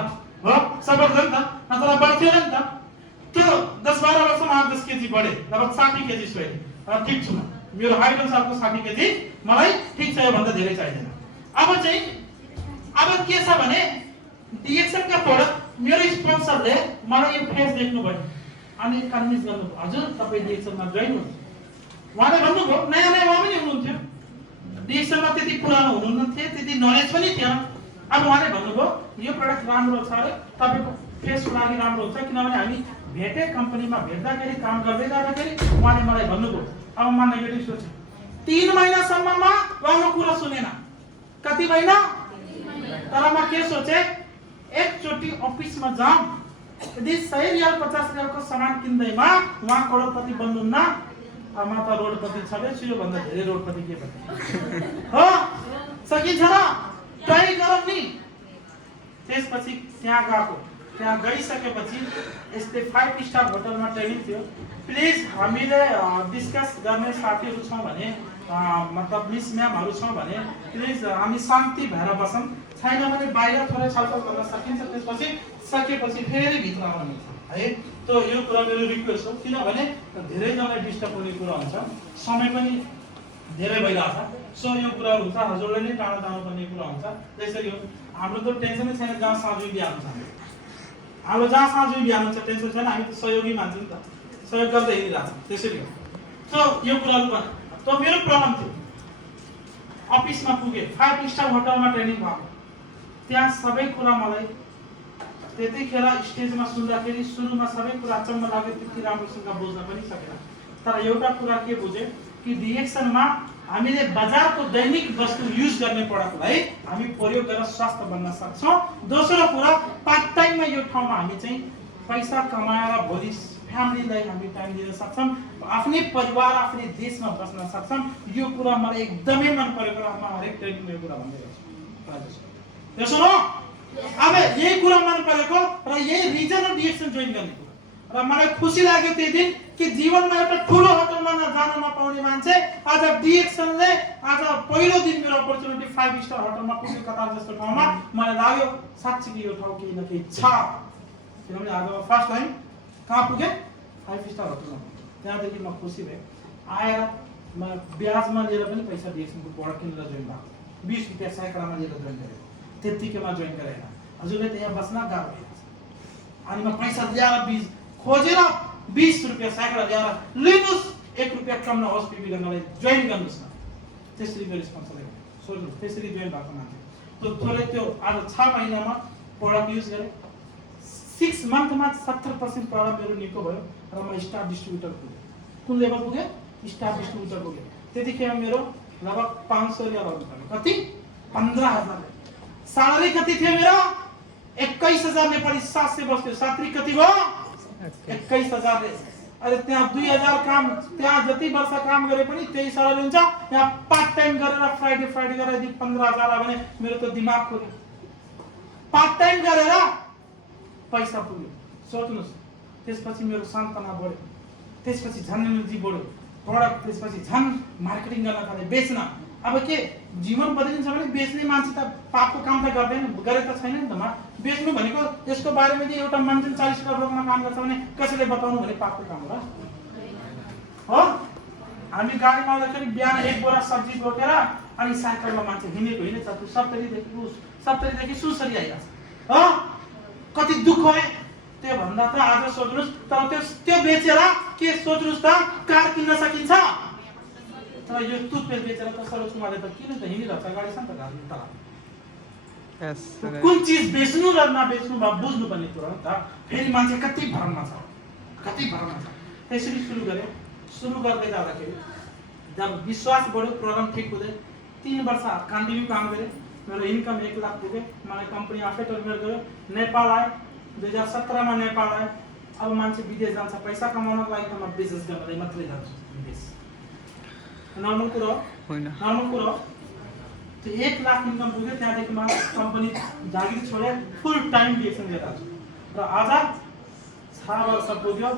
हो? सपोर्ट गर्यो नि त, नत्र बढ्थ्यो नि त। त्यो 10-12 वर्षमा 8-10 केजी बढे, लगभग 60 केजी सोए। ठीक छु म। मेरो हाइट अनुसारको 60 केजी मलाई ठीक छ, यो भन्दा धेरै चाहिदैन। अब चाहिँ अब के छ भने डिएक्सनका प्रोडक्ट मेरो स्पोन्सरले मलाई यो फेस देख्नु भयो अनि कन्भिन्स गर्नुभयो, हजुर तपाई डिएक्सनमा जोइन हुनु। उहाँले भन्नुभयो, नयाँ नयाँ उहाँ पनि हुनुहुन्थ्यो, डिएक्सनमा त्यति पुरानो हुनुहुन्न थिए, त्यति नलेज पनि थिएन। अब उहाँले भन्नुभयो यो प्रोडक्ट राम्रो छ रे, तपाईको फेसको लागि राम्रो हुन्छ। किनभने हामी भेटे कम्पनीमा भेट्दाखेरि काम गर्दै जाँदाखेरि उहाँले मलाई भन्नुभयो, अब म नेगेटिभ सोचे 3 महिनासम्ममा उहाँको कुरा सुनेन। कति महिना? तर म के सोचे, एकचोटी अफिसमा जाऊँ, यदि 100 रियाल 50 रियालको सामान किन्दैमा उहाँ करोडपति बन्नुहुन्न, म त रोडपति छँदैछु, यो भन्दा धेरै रोडपति के भन्नु हो? सकिन्छ र? ट्राई गरौँ नि। त्यसपछि त्यहाँ गएको, त्यहाँ गइसकेपछि यस्तै 5 स्टार होटलमा ट्रेनिङ थियो। प्लिज हामीले डिस्कस गर्ने साथीहरू छौँ भने, मतलब मिस म्यामहरू छौँ भने प्लिज हामी शान्ति भएर बसौँ। छैन भने बाहिर थोरै छलफल गर्न सकिन्छ। त्यसपछि सकेपछि फेरि भित्र आउनु है। त यो कुरा मेरो रिक्वेस्ट हो, किनभने धेरैजनालाई डिस्टर्ब हुने कुरा हुन्छ, समय पनि धेरै भइरहेछ। सो यो कुराहरू हुन्छ, हजुरले नै टाढा जानुपर्ने कुरा हुन्छ। त्यसरी हो, हाम्रो त टेन्सनै छैन जहाँ साँझ बिहान हुन्छ। हाम्रो जहाँ साँझ बिहान हुन्छ टेन्सन छैन, हामी त सहयोगी मान्छौँ नि त, सहयोग गर्दै हिँडिरहेछ। त्यसरी हो। सो यो कुराहरू पनि त मेरो प्रब्लम थियो। अफिसमा पुगे, 5 स्टार होटलमा ट्रेनिङ भयो। त्यहाँ सबै कुरा मलाई त्यतिखेर स्टेजमा सुन्दाखेरि सुरुमा सबै कुरा अचम्म लाग्यो, त्यति राम्रोसँग बुझ्न पनि सकेन। तर एउटा कुरा के बुझे कि डिएक्सनमा हामीले बजारको दैनिक वस्तु युज गर्ने प्रोडक्टलाई हामी प्रयोग गरेर स्वस्थ बन्न सक्छौं। दोस्रो कुरा पार्ट टाइममा यो ठाउँमा हामी चाहिँ पैसा कमाएर भोलि फ्यामिलीलाई हामी टाइम दिन सक्छौं, आफ्नै परिवार आफ्नै देशमा बस्न सक्छौं। यो कुरा मलाई एकदमै मन परेको र म हरेक ट्रेनिङमा यो कुरा भन्दै गर्छु। त्यसो हो अब यही कुरा मन परेको र यही रिजन हो डिएक्सन जोइन गर्ने कुरा। र मलाई खुसी लाग्यो त्यो दिन कि जीवनमा एउटा ठुलो होटलमा जान नपाउने मान्छे आज डिएक्सनले आज पहिलो दिन मेरो अपर्चुनिटी 5 स्टार होटलमा पुग्यो कतार जस्तो ठाउँमा। मलाई लाग्यो साच्चै यो ठाउँ केही न केही छ, किनभने आज फर्स्ट टाइम कहाँ पुगे 5 स्टार होटलमा। त्यहाँदेखि म खुसी भएँ। आएर म ब्याजमा लिएर पनि पैसा डिएक्सनको प्रोडक्ट किनेर जोइन भएको, 20 रुपैयाँ सैकडामा लिएर जोइन गरेको, त्यतिकैमा जोइन गरेन। हजुरले त्यहाँ बस्न गाह्रो भइरहेछ। अनि म पैसा ल्याएर 20 खोजेर 20 रुपैयाँ सैकडा ल्याएर लिनुस्, 1 रुपैयाँ कम नहोस् पिपी गर्नलाई जोइन गर्नुस् न। त्यसरी मेरो स्पोन्सरले सोच्नु, त्यसरी जोइन भएको मान्छे त्यो थोरै त्यो आज 6 महिनामा प्रोडक्ट युज गरे। 6 मन्थमा 70% प्रोडक्ट मेरो निको भयो र म स्टार डिस्ट्रिब्युटर पुगे। कुन लेभल पुगे? स्टार डिस्ट्रिब्युटर पुगे। त्यतिखेर मेरो लगभग 500 रियाल आउनु पर्यो। कति? 15,000। स्यालेरी कति थियो मेरो? 21,000 नेपाली 700 बस्थ्यो। सात्री कति भयो? 21,000 रे। अरे त्यहाँ 2000 काम, त्यहाँ जति वर्ष काम गरे पनि त्यही स्यालेरी हुन्छ। यहाँ पार्ट टाइम गरेर फ्राइडे गरेर यदि 15,000 भने मेरो त दिमाग खोल्यो। पार्ट टाइम गरेर पैसा पुग्यो। सोच्नुस्, त्यसपछि मेरो सान्त्वना बढ्यो, त्यसपछि झन् एनर्जी बढ्यो, प्रोडक्ट त्यसपछि झन् मार्केटिङ गर्न थाले, बेच्न। अब के जीवन बदलिन्छ भने बेच्ने मान्छे त पापको काम त गर्दैन, गरे त छैन नि त। बेच्नु भनेको यसको बारेमा यदि एउटा मान्छे 40 करोड रोगमा काम गर्छ भने कसैले बताउनु भने पापको काम हो। हामी गाडीमा आउँदाखेरि बिहान 1 बोरा सब्जी बोकेर अनि साइकलमा मान्छे हिँडेको हिँडेछ, त्यो सप्तरीदेखि सुसरी आइरहेछ हो। कति दुःख है त्यो भन्दा त आज सोच्नुस्। तर त्यो बेचेर के सोच्नुस् त कार किन्न सकिन्छ। तर यो टुथपेस्ट बेचेर त सरोज कुमारले त किन त हिँडिरहेछ, गाडी छ नि त गाडी त। कुन चीज बेच्नु र नबेच्नु भए बुझ्नु पर्ने कुरा हो त। फेरि मान्छे कति भरमा छ। त्यसरी सुरु गरे। सुरु गर्दै जाँदाखेरि जब विश्वास बढ्यो, प्रोग्राम ठिक हुँदै 3 वर्ष कन्टिन्यू काम गरेँ। मेरो इन्कम 1 लाख पुग्यो। मलाई कम्पनी आफै टर्मिनेट गर्यो। नेपाल आए, 2017 मा नेपाल आए। अब मान्छे विदेश जान्छ पैसा कमाउनको लागि, त म बिजनेस गर्नलाई मात्रै जान्छु विदेश। नर्मल कुरा होइन, नर्मल कुरा। त्यो 1 लाख इन्कम पुग्यो। त्यहाँदेखि म कम्पनी जागिर छोडे फुल टाइम डिएक्सन गरेर छु र आज 6 वर्ष पुग्यो।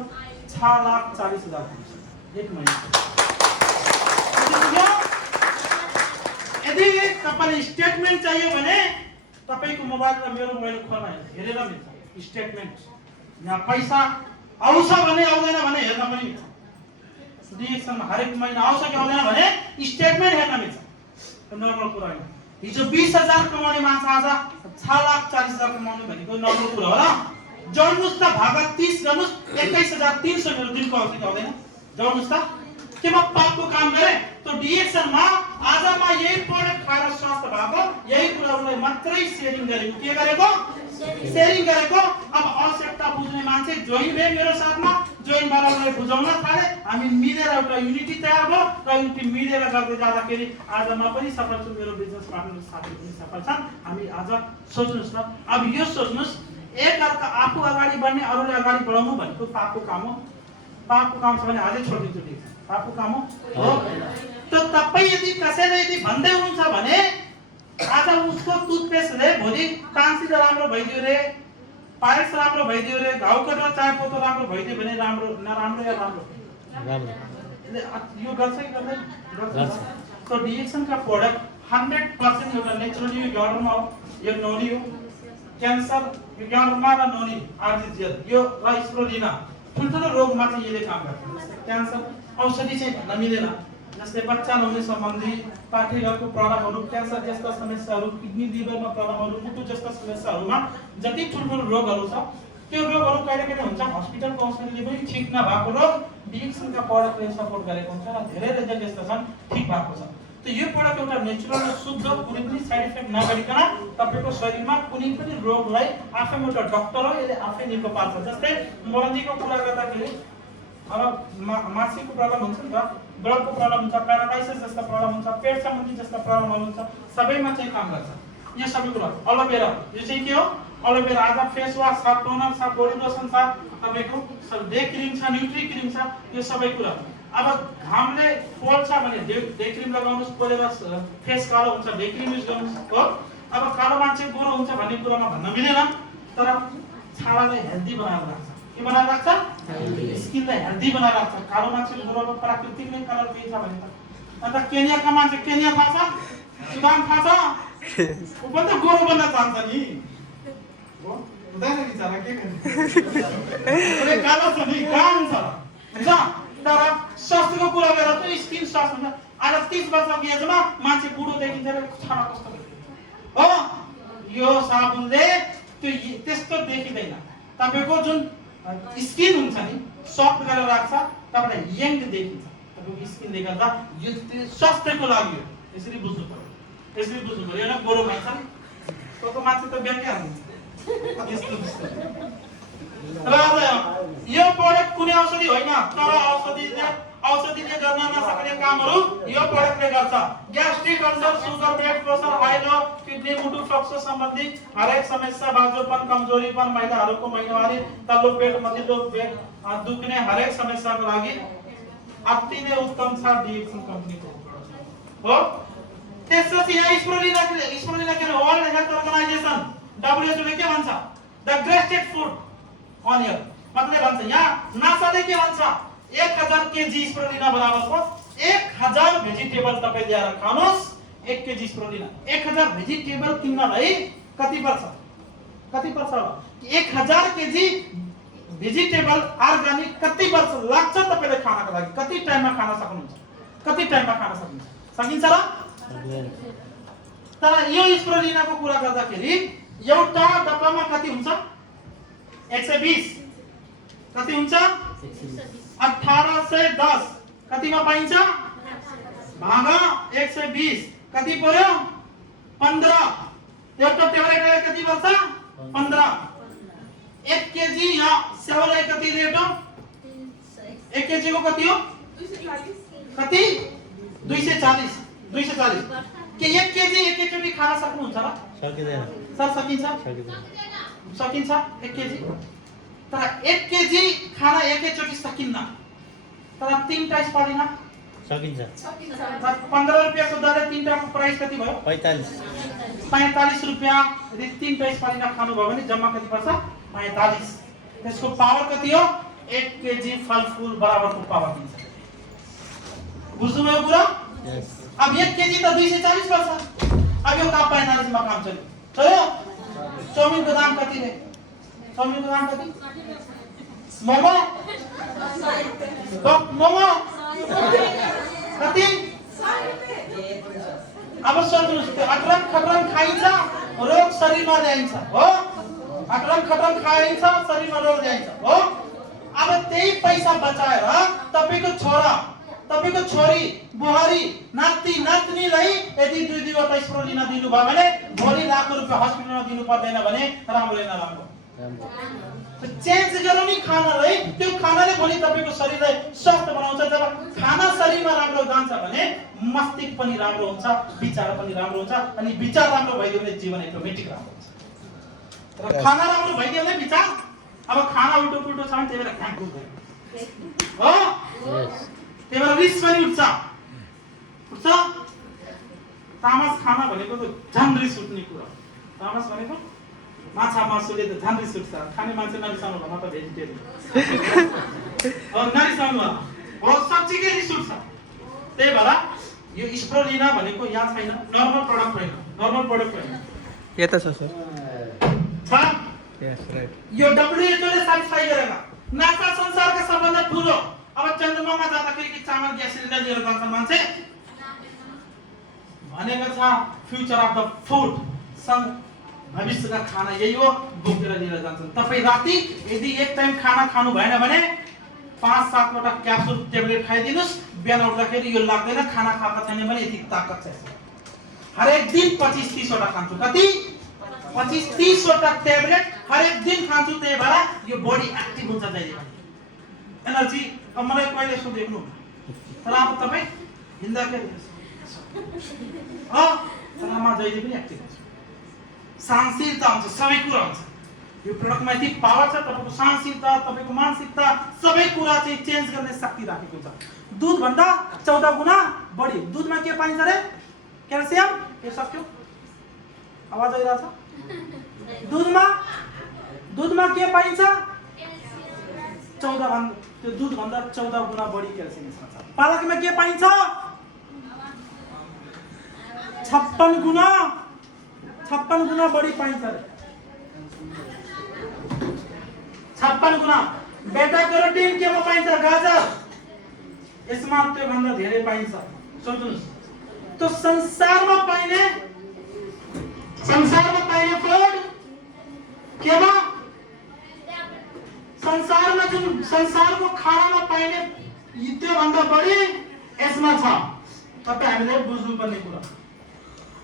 6,40,000 एक महिना। यदि तपाईलाई स्टेटमेन्ट चाहियो भने तपाईको मोबाइलमा मेरो मोबाइल खोल्न हेरेर मिल्छ स्टेटमेन्ट। यहाँ पैसा आउँछ भने आउँदैन भने हेर्न पनि मिल्छ। डिएक्सनमा हरेक महिना आउँछ कि आउँदैन भने स्टेटमेन्ट हेर्न मिल्छ। नर्मल कुरा होइन। हिजो 20,000 कमाउने मान्छे आज 6,40,000 कमाउने भनेको नर्मल कुरा हो र। जोड्नुस् त भागा 30 गर्नुस्, 21,300 मेरो दिनको आउँछ कि आउँदैन? जोड्नुस् त। के म पापको काम गरे? तो डिएक्सनमा आज म यही प्रोडक्ट खाएर स्वस्थ भएको, यही कुराहरुलाई मात्रै शेयरिङ गरेको। के गरेको? शेयरिङ गरेको। अब आवश्यकता बुझ्ने मान्छे जोइन भए मेरो साथमा। जोइन भएर बुझाउन थाले। हामी मिलेर एउटा युनिटी तयार भयो र युनिटी मिलेर गर्दै जाँदाखेरि आज म पनि सफल छु, मेरो बिजनेस पार्टनर साथी पनि सफल छन्। हामी आज सोच्नुस् त। अब यो सोच्नुस्, एक अर्का आफू अगाडि बढ्ने, अरूले अगाडि बढाउनु भनेको पापको काम हो। पापको काम छ भने आजै छोडिदिन्छु। डिएक्सन पापको काम हो। तो तपाई यदि कसैले यदि भन्दै हुनुहुन्छ भने आज उसको टुथपेस्टले भोलि टान्सिल राम्रो भइदियो रे, पाइल्स राम्रो भइदियो रे, घाउकट र चायपत्ती राम्रो भइदियो भने राम्रो नराम्रो या राम्रो? यो गर्छ कि गर्दैन? गर्छ। तो डिएक्सन का प्रोडक्ट 100% एउटा नेचुरली गार्डनमा हो। यो नोनी हो। क्यान्सर यो गार्डनमा र नोनी आरजीजीएल यो र स्प्रोलिना ठुल्ठुलो रोगमा चाहिँ यसले काम गर्छ। क्यान्सर औषधि चाहिँ भन्न मिलेन। जस्तै बच्चा नहुने सम्बन्धी, पाठेघरको प्रब्लमहरु, क्यान्सर जस्ता समस्याहरु, किडनी लिभरमा प्रब्लमहरु, मुटु जस्ता समस्याहरुमा जति ठुल्ठुलो रोगहरु छ त्यो रोगहरु कहिले हुन्छ हस्पिटलको औषधिले पनि ठीक नभएको रोग डिएक्सनका प्रोडक्टले सपोर्ट गरेको हुन्छ र धेरै रिजल्ट यस्ता छन् ठीक भएको छ। तो यो प्रोडक्ट एउटा नेचुरल र शुद्ध, कुनै पनि साइड इफेक्ट नगरिकन तपाईको शरीरमा कुनै पनि रोगलाई आफैमा एउटा डाक्टर हो, यसले आफै निको पार्छ। जस्तै मरन्जीको कुरा गर्दाखेरि अब माछीको प्रब्लम हुन्छ नि त, ब्लडको प्रब्लम हुन्छ, प्यारालाइसिस जस्ता प्रब्लम हुन्छ, पेट सम्बन्धी जस्ता प्रब्लमहरू हुन्छ, सबैमा चाहिँ काम गर्छ। यो सबै कुरा एलोभेरा, यो चाहिँ के हो? एलोभेरा आज फेस वास छ, टोनर छ, बडी लोसन छ, तपाईको डे क्रिम छ, न्यूट्री क्रिम छ, यो सबै कुरा। अब घामले पोल्छ भने डे क्रिम लगाउनुस्, पोलेर फेस कालो हुन्छ डे क्रिम युज गर्नुस् हो। अब कालो मान्छे गोरो हुन्छ भन्ने कुरामा भन्न मिलेन, तर छालालाई हेल्दी बनाएर राख्छ। के बनाएर राख्छ? स्किनलाई हेल्दी बनाएर राख्छ। कालो मान्छे गोरोको प्राकृतिक नै कलर दिन्छ भने त। अन्त केनियाका मान्छे, केनिया थाहा छ? सुदान थाहा छ? उ पनि त गोरो बन्न चाहन्छ नि। हो हुँदैन बिचारा, के गर्ने? उले कालो छ नि, काम छ हुन्छ। तर स्वास्थ्यको कुरा गरेर त स्किन स्वास्थ्य हुन्छ। आज 30 वर्षको एजमा मान्छे बुढो देखिन्छ र छाला कस्तो देखिन्छ हो। यो साबुनले त्यो त्यस्तो देखिदैन। तपाईको जुन स्किन हुन्छ नि सफ्ट गरेर राख्छ, तपाईलाई यङ देखिन्छ। तपाईको स्किनले गर्दा यो स्वास्थ्यको लागि हो। यसरी बुझ्नु पर्यो, यसरी बुझ्नु पर्यो। हैन गोरो मान्छे कस्तो मान्छे त ब्याङ्कै हाल्नुहुन्छ यस्तो त्यस्तो। र यो प्रोडक्ट कुनै औषधि होइन, तर औषधिले गर्न नसक्ने कामहरू यो प्रोडक्टले गर्छ। Gastric ulcer, sugar, blood pressure, high low, kidney, मुटु, फ्लक्सो सम्बन्धी हरेक समस्या, बाजुपन, कमजोरीपन, महिलाहरूको महिनावारी, तल्लो पेट, माथिल्लो पेट दुख्ने हरेक समस्याको लागि अति नै उत्तम छ डिएक्सन कम्पनीको हो। त्यसपछि यहाँ स्पिरुलिना के वर्ल्ड हेल्थ अर्गनाइजेसन WHO ले के भन्छ? The greatest food on earth. मतलब भन्छ यहाँ नासाले के भन्छ? 1000 केजी स्पिरुलिना बराबरको 1000 भेजिटेबल तपाई ल्याएर खानुस्। 1 केजी स्पिरुलिना 1000 भेजिटेबल किन्नलाई कति पर्छ? कति पर्छ? 1000 केजी भेजिटेबल अर्गानिक कति वर्ष लाग्छ तपाईले खानको लागि? कति टाइममा खान सक्नुहुन्छ? कति टाइममा खान सक्नुहुन्छ? सकिन्छ र? तर यो स्पिरुलिनाको कुरा गर्दाखेरि एउटा डब्बामा कति हुन्छ? 120। कति हुन्छ? 1810। कतिमा पाइन्छ? भागा 120 कति पर्यो? 15। एउटा टेबलेट कति पर्छ? 15। 1 केजी या सेवलाई कति रेट हो? 1 केजी को कति हो? 240। कति? 240। 240 के 1 केजी एकैचोटी खान सक्नुहुन्छ र? सकिदैन सर, सकिन्छ? सकिन्छ 1 केजी। तर 1 केजी खाना एकैचोटी सकिन्न, तर 3 टाइम परेन। सकिन्छ। 15 रुपैयाँको दरले 3 टाको प्राइस कति भयो? 45 रुपैयाँ। यदि 3 टाइम परेन खानु भयो भने जम्मा कति पर्छ? 45। त्यसको पावर कति हो? 1 केजी फलफुल बराबरको पावर दिन्छ। बुझ्नुभयो कुरा? यस। अब 1 केजी त 240 पर्छ। अब यो कप 45 मा काम चल्यो। चल्यो? चाउमिनको दाम कति रे? चाउमिनको दाम कति? मोमो? मोमो कति? 100 अब सोच्नुस्, अटरम खटरम खाइन्छ, रोग शरीरमा ल्याइन्छ हो। अटरम खटरम खाइन्छ, शरीरमा रोग ल्याइन्छ हो। अब त्यही पैसा बचाएर तपाईको छोरा, तपाईको छोरी, बुहारी, नाति नातनीलाई यदि 2-2 स्पिरुलिना दिनु भयो भने भोलि लाख रुपैयाँ हस्पिटलमा दिनु पर्दैन भने राम्रो हैन? राम्रो। चेन्ज गरौँ नि खानालाई। त्यो खानाले भोलि तपाईको शरीरलाई स्वस्थ बनाउँछ। जब खाना शरीरमा राम्रो जान्छ भने मस्तिष्क पनि राम्रो हुन्छ, विचार पनि राम्रो हुन्छ, अनि विचार राम्रो भइदियो भने जीवन अटोमेटिक राम्रो हुन्छ। र खाना राम्रो भइदियो भने विचार। अब खाना उल्टो पुल्टो छ भने त्यही भएर ख्याङ्कु भयो हो। त्यही भएर रिस पनि उठ्छ। तामस खाना भनेको त झन् रिस उठ्ने कुरा। तामस भनेको माछा मासुले त झन् रिस उठ्छ। खाने मान्छे नरिसाउनु भन्न त भेजिटेरियन नरिसाउनु हो, सब्जीकै रिस उठ्छ। त्यही भएर यो स्पिरुलिना भनेको यहाँ छैन, नर्मल प्रोडक्ट होइन। नर्मल प्रोडक्ट होइन। यता छ सर। छ? यस राइट। यो WHO ले साटिस्फाई गरेन। नासा संसारका सबभन्दा ठुलो। अब चन्द्रमामा जाँदाखेरि कि चामल ग्यास सिलिन्डर लिएर जान्छन् मान्छे भनेको छ फ्युचर अफ द फुड। भविष्यका खाना यही हो, बोकेर लिएर जान्छन्। तपाई राति यदि 1 टाइम खाना खानु भएन भने 5-7 वटा क्याप्सुल टेबलेट खाइदिनुस्। बिहान उठ्दाखेरि यो लाग्दैन खाना खाएको छैन भने यति ताकत छ। हरेक दिन 25-30 वटा खान्छु। कति? 25-30 वटा टेबलेट हरेक दिन खान्छु। त्यही भएर यो बडी एक्टिभ हुन्छ जहिले पनि। एनर्जी अब मलाई कहिले यसो देख्नु, तर अब तपाई हिँड्दाखेरि सँगमा जहिले पनि एक्टिभ हुन्छ सहनशीलता हुन्छ सबै कुरा हुन्छ यो प्रडक्टमा यति पावर छ तपाईको सहनशीलता तपाईको मानसिकता सबै कुरा चाहिँ चेन्ज गर्ने शक्ति राखेको छ दूध भन्दा 14 गुना बढी दूधमा के पाइन्छ रे क्याल्सियम के सक्यो आवाज आइरहेछ दूधमा के पाइन्छ 14 भन्दा त्यो दूध भन्दा 14 गुना बढी क्याल्सियम छ पालकमा के पाइन्छ 56 गुना बढी पाइन्छ रे 56 गुना बेटा क्यारोटिन केमा पाइन्छ गाजर यसमा त्यो भन्दा धेरै पाइन्छ सोच्नुस् त संसारमा पाइने फुड केमा संसारको खानामा पाइने त्यो भन्दा बढी यसमा छ तपाई हामीले बुझ्नुपर्ने कुरा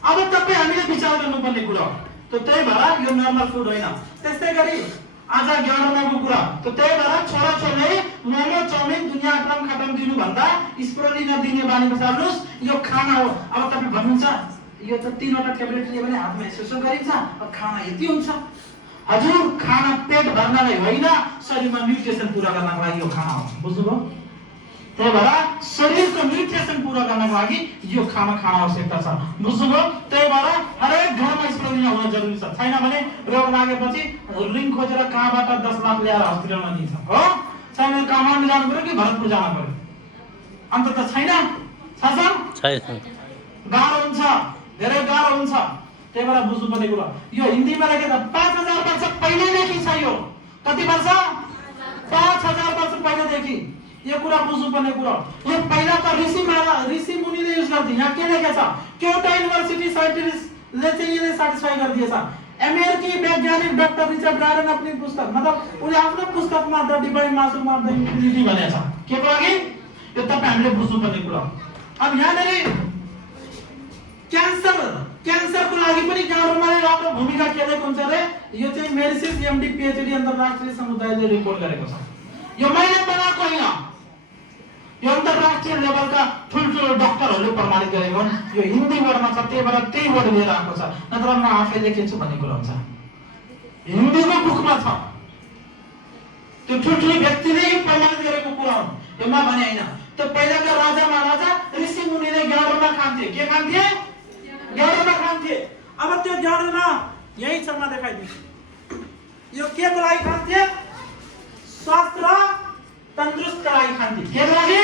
अब तपाई हामीले विचार गर्नुपर्ने कुरा त त्यही भएर यो नर्मल फुड होइन त्यस्तै गरी आज 11 को कुरा त त्यही भएर छोराछोरीले मोमो चाउमिन दुनिया खतम दिनु भन्दा स्प्रोलिना दिने बानी बसाल्नुस् यो खाना हो अब तपाई भन्नुहुन्छ यो त 3 वटा ट्याब्लेट लिए भने हातमा यसो गरिन्छ अब खाना यति हुन्छ हजुर खाना पेट भर्नलाई होइन शरीरमा न्युट्रिसन पूरा गर्नको लागि यो खाना हो बुझ्नुभयो त्यही भएर शरीरको न्युट्रिसन पूरा गर्नको लागि यो खाना आवश्यकता छ बुझ्नुभयो त्यही भएर हरेक घरमा स्प्रोलिना हुन जरुरी छ छैन भने रोग लागेपछि रिङ खोजेर कहाँबाट 10 लाख ल्याएर हस्पिटलमा दिन्छ हो छैन काठमाडौँ जानु पर्यो कि भरतपुर जानु पर्यो अन्त त छैन गाह्रो हुन्छ धेरै गाह्रो हुन्छ त्यही भएर बुझ्नुपर्ने कुरा यो हिन्दीमा लेखेको 5000 वर्ष पहिलेदेखि छ यो कति वर्ष 5000 वर्ष पहिलेदेखि यो कुरा बुझ्नुपर्ने कुरा यो पहिला त ऋषि मुनिले युज गर्थे यहाँ के लेखेको छ क्योटो युनिभर्सिटी साइन्टिस्टले चाहिँ यसले सेटिस्फाई गरिदिएछ अमेरिकी वैज्ञानिक डाक्टर रिचर्ड गार्डन अपनी पुस्तक मतलब उले आफ्नो पुस्तकमा the divine Masum of the humanity भनेको छ के को लागि यो तपाईं हामीले बुझ्नुपर्ने कुरा अब यहाँनेर क्यान्सरको लागि पनि गभर्नमेन्टले राम्रो भूमिका खेलेको हुन्छ रे यो चाहिँ मेडिसिन एमडी पीएचडी अन्तर्राष्ट्रिय समुदायले रिपोर्ट गरेको छ यो मैले बनाएको होइन यो अन्तर्राष्ट्रिय लेभलका ठुल्ठुलो डाक्टरहरूले प्रमाणित गरेको हुन् यो हिन्दी वर्डमा छ त्यही भएर त्यही वर्ड लिएर आएको छ नत्र म आफै लेखेछु भन्ने कुरा हुन्छ हिन्दीको बुकमा छ त्यो ठुल्ठुलो व्यक्तिले प्रमाणित गरेको कुरा हो योमा भने हैन त्यो पहिलाका राजा महाराजा ऋषि मुनिले गाडोमा खान्थे के खान्थे गाडोमा खान्थे अब त्यो गाडोमा यही छ म देखाइदिन्छु यो के को लागि खान्थे स्वास्थ्य र तन्दुरुस्त लागि खान्थे के लागि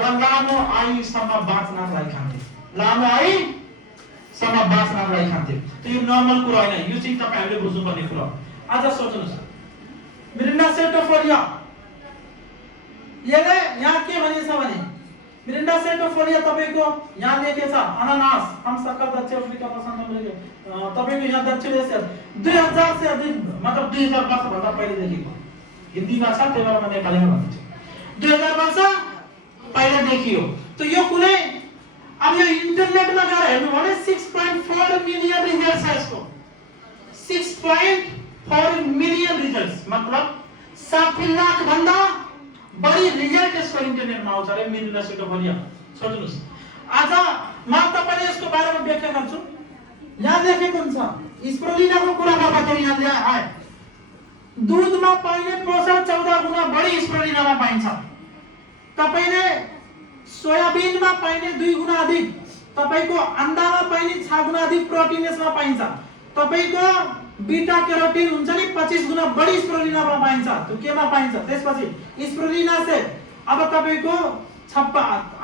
र लामो आयुसम्म बाँच्नको लागि खान्थे लामो आयुसम्म बाँच्नको लागि खान्थे त्यो यो नर्मल कुरा हैन यो चाहिँ तपाईहरुले बुझ्नुपर्ने कुरा आज सोच्नुस् मिरिन्डा सेटोफोलिया यसले यहाँ के भनिन्छ भने मिरिन्डा सेटोफोलिया तपाईको यहाँ लेखेको छ अनानास हम सकल दक्षिण अफ्रिका प्रशान्त तपाईको यहाँ दक्षिण एसिया 2000 से अधिक मतलब 2000 वर्ष भन्दा पहिले देखिको हिन्दीमा छ त्यही भएर म नेपालीमा भन्छु 2000 वर्ष पहिले देखियो त यो कुनै अब यो इन्टरनेटमा गएर हेर्नु भने 6.4 मिलियन रिजल्ट्स छ यसको 6.4 मिलियन रिजल्ट्स मतलब 60 लाख भन्दा बढी रिजल्ट यसको इन्टरनेटमा आउँछ रे मिरिन्डा सेटोफोलिया सोच्नुस् आज म तपाईलाई यसको बारेमा व्याख्या गर्छु यहाँ लेखेको हुन्छ स्प्रोलिनाको कुरा गर्दाखेरि यहाँ आए दूधमा पाइने पोषण 14 गुना बढी स्प्रोलिनामा पाइन्छ तपाईले सोयाबिनमा पाइने 2 गुना अधिक तपाईको अन्डामा पाइने 6 गुना अधिक प्रोटिन यसमा पाइन्छ तपाईको बीटा क्यारोटिन हुन्छ नि 25 गुना बढी स्प्रोलिनामा पाइन्छ त्यो केमा पाइन्छ त्यसपछि स्प्रोलिना से अब तपाईको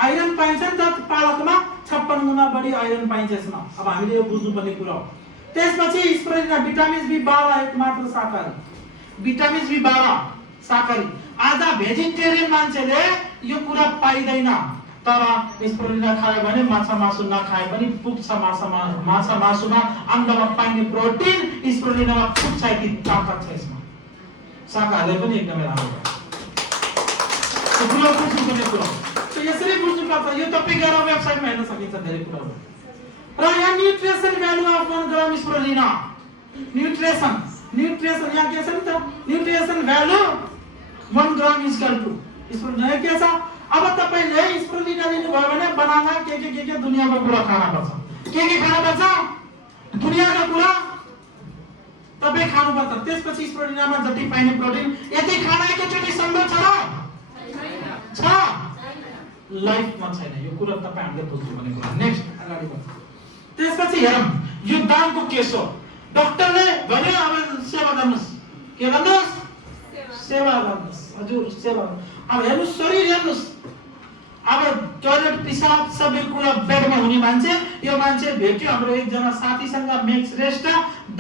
आइरन पाइन्छ नि त पालकमा 56 गुना बढी आइरन पाइन्छ यसमा अब हामीले यो बुझ्नुपर्ने कुरा हो त्यसपछि स्प्रोलिना भिटामिन बी12 एक मात्र शाकाहारी भिटामिन बी12 शाकाहारी आज भेजिटेरियन मान्छेले यो कुरा पाइदैन तर स्प्रोलिना खायो भने माछा मासु नखाए पनि पुग्छ माछा मासुमा अन्डमा पाइने प्रोटिन स्प्रोलिनामा पुग्छ यति ताकत छ यसमा शाकाहारीले पनि एकदमै राम्रो हो यो बुझ्नुपर्ने कुरा हो यसरी बुझ्नुपर्छ यो तपाई गएर वेबसाइटमा हेर्न सकिन्छ धेरै कुराहरु र यहाँ nutrition value of 1 gram spirulina nutrition यहाँ के छ नि त nutrition value 1 gram is equal to spirulina के छ अब तपाईले स्प्रुलिना लिनु भयो भने बनाना के दुनियाको कुरा खाना पर्छ। के खाना पर्छ? दुनियाको कुरा तपाई खानु पर्छ। त्यसपछि स्प्रुलिनामा जति पाइने प्रोटिन यति खाना एकैचोटी सम्भव छ र? छ लाइफमा छैन। यो कुरा तपाई हामीले बुझ्नु पर्ने कुरा। नेक्स्ट अगाडि बढ्छ। त्यसपछि हेरौं यो दानको केस हो। डाक्टरले भन्यो अब सेवा गर्नुस्। के गर्नुस्? सेवा गर्नुस्। हजुर सेवा। अब हेर्नुस् शरीर हेर्नुस्। अब टोयलेट पिसाब सबै कुरा बेडमा हुने मान्छे, यो मान्छे भेट्यो हाम्रो एकजना साथीसँग मेक श्रेष्ठ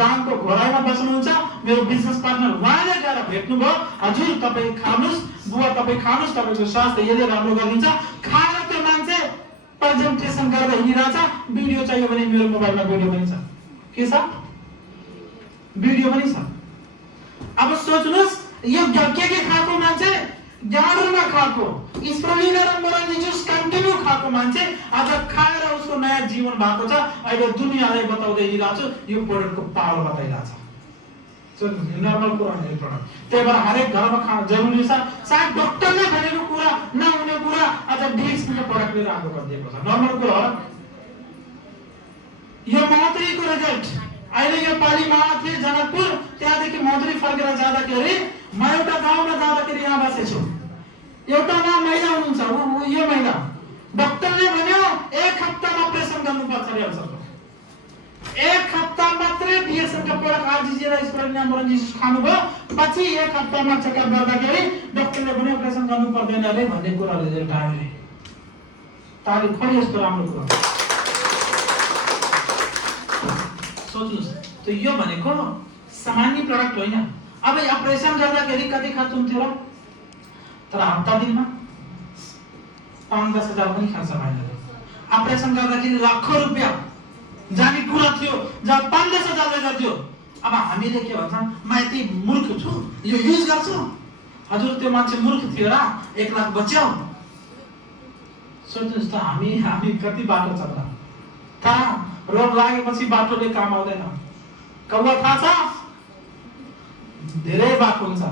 दाङको घोडामा बस्नुहुन्छ, मेरो बिजनेस पार्टनर। उहाँले गएर भेट्नुभयो, हजुर तपाई खानुस्, बुवा तपाई खानुस्, तपाईको स्वास्थ्य यसले राम्रो गरिदिन्छ। खाना त्यो मान्छे प्रेजेन्टेसन गर्दै हिँडिरहेछ। भिडियो चाहियो भने मेरो मोबाइलमा भिडियो पनि छ। के छ? भिडियो पनि छ। अब सोच्नुस् यो के खाएको मान्छे, जाडोमा खाएको स्प्रुलिना र मोरन्जी जुस कन्टिन्यू खाएको मान्छे आज खाएर उसको नयाँ जीवन भएको छ। अहिले दुनियालाई बताउँदै हिँडिरहेको छु यो प्रोडक्टको पावर बताइरहेछ। नर्मल कुरा हो यो प्रोडक्ट। त्यही भएर हरेक घरमा खान जरुरी छ। सायद डाक्टरले भनेको कुरा नहुने कुरा आज डीएक्सको प्रोडक्ट लिएर आएको गरिदिएको छ। नर्मल कुरा हो। यो महोत्रीको रिजल्ट अहिले यो पाली महा थिए जनकपुर, त्यहाँदेखि महोत्री फर्केर जाँदाखेरि म एउटा गाउँमा जाँदाखेरि यहाँ बसेछु। एउटा महिला हुनुहुन्छ, यो महिला डाक्टरले भन्यो 1 हप्तामा अपरेसन गर्नुपर्छ रे हजुर। 1 हप्ता मात्रै डीएक्सको प्रोडक्ट आरजीजी र स्प्रुलिना मोरन्जी खानुभयो, पछि 1 हप्तामा चेकअप गर्दाखेरि डाक्टरले भन्यो अपरेसन गर्नु पर्दैन रे भन्ने कुरा रिजल्ट आयो रे। ताली खोइ यस्तो राम्रो कुरा। सोच्नुस् त यो भनेको सामान्य प्रोडक्ट होइन। अब अपरेसन गर्दाखेरि कति खर्च हुन्थ्यो र? तर हप्ता दिनमा 5-10 हजार पनि खर्च भएन। अपरेसन गर्दाखेरि लाखौं रुपैयाँ जाने कुरा थियो, जहाँ 5-10 हजारले गर्थ्यो। अब हामीले के भन्छौं, म यति मूर्ख छु यो युज गर्छु। हजुर त्यो मान्छे मूर्ख थियो र 1 लाख बच्यो। सोच्नुस् त हामी कति बाटो छ त। रोग लागेपछि बाटोले काम आउँदैन। कौवा थाहा छ? धेरै बाटो हुन्छ।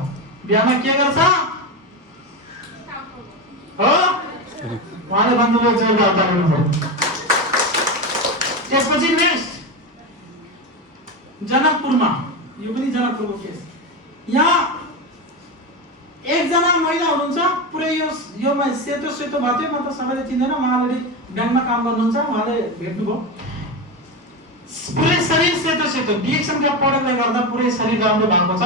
बिहान के गर्छ? हो? उहाँले भन्नुभयो जल हटाउनु। त्यसपछि नेक्स्ट जनकपुरमा, यो पनि जनकपुरको केस। यहाँ एकजना महिला हुनुहुन्छ, पुरै यो सेतो सेतो भएको थियो। म त सबैले चिन्दैन, उहाँले ब्याङ्कमा काम गर्नुहुन्छ। उहाँले भेट्नुभयो, पुरै शरीर सेतो सेतो डीएक्सका प्रोडक्टले गर्दा पुरै शरीर राम्रो भएको छ।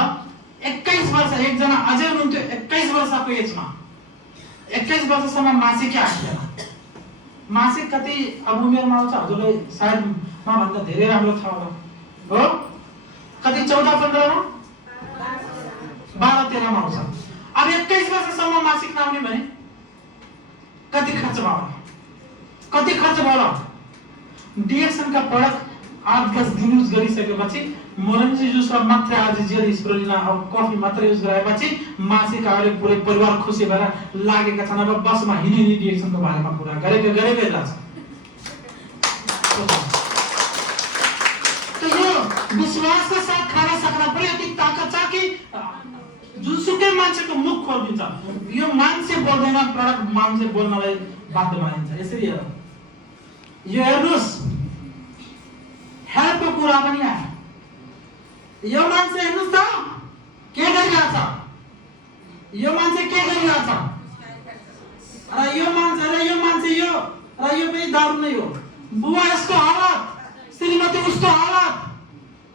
21 वर्ष एकजना अझै हुनुहुन्थ्यो, 21 वर्षको एजमा 21 वर्षसम्म मासिक आएन। मासिक कति अब उमेरमा आउँछ हजुरलाई सायद म भन्दा धेरै राम्रो थाहा होला। हो कति 14-15 मा 12-13 मा आउँछ। अब 21 वर्षसम्म मासिक नआउने भने कति खर्च भयो? कति खर्च भयो? डीएक्सका प्रोडक्ट 8-10 दिन युज गरिसकेपछि मोरन्जी जुस र मात्र आरजीजी स्प्रुलिना अब कफी मात्र युज गरेपछि मासिक आएर पुरै परिवार खुसी भएर लागेका छन्। अब बसमा हिँडी डीएक्सनको बारेमा कुरा गरेकै रहेछ। त यो विश्वासका साथ खान सक्न पर्यो। यति ताकत छ कि जुनसुकै मान्छेको मुख खोलिदिन्छ। यो मान्छे बोल्दैन, प्रोडक्ट मान्छे बोल्नलाई बाध्य बनाइन्छ। यसरी हेर, यो हेर्नुस् हेल्पको कुरा पनि आयो। यो मान्छे हेर्नुस् त के गरिरहेछ? यो मान्छे के गरिरहेछ? र यो मान्छे यो पनि दारु नै हो। बुवा यसको हालत, श्रीमती उसको हालत,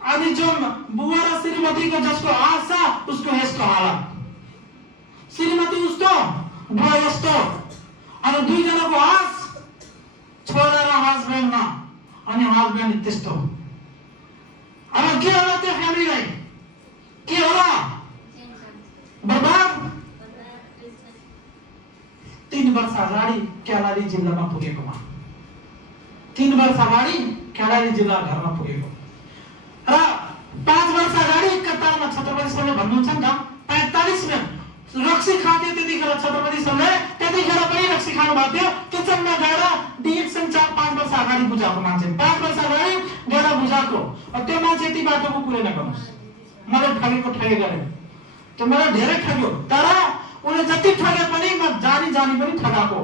अनि जो बुवा र श्रीमतीको जसको आश छ उसको यसको हालत। श्रीमती उस्तो, बुवा यस्तो, अनि दुई जनाको आश छोरा र हस्बेन्डमा, अनि हस्बेन्ड त्यस्तो। अब के होला त्यो फ्यामिलीलाई? के होला? बर्बाद। 3 वर्ष अगाडि क्यालाली जिल्लामा पुगेकोमा, 3 वर्ष अगाडि क्यालाली जिल्ला घरमा पुगेको र 5 वर्ष अगाडि कतारमा छत्रपति सरले भन्नुहुन्छ नि त 45 मिनेट रक्सी खाथे। त्यतिखेर छत्रपति सरले त्यतिखेर पनि रक्सी खानु भएको थियो। किचनमा गएर डीएक्सन 4-5 वर्ष अगाडि बुझाएको मान्छे, 5 वर्ष अगाडि गएर बुझाएको। त्यो मान्छे यति बाटोको कुरै नगर्नुहोस्। मलाई ठगेको ठगे गरे, त्यो मलाई धेरै ठग्यो। तर उसले जति ठगे पनि म जानी पनि ठगाको।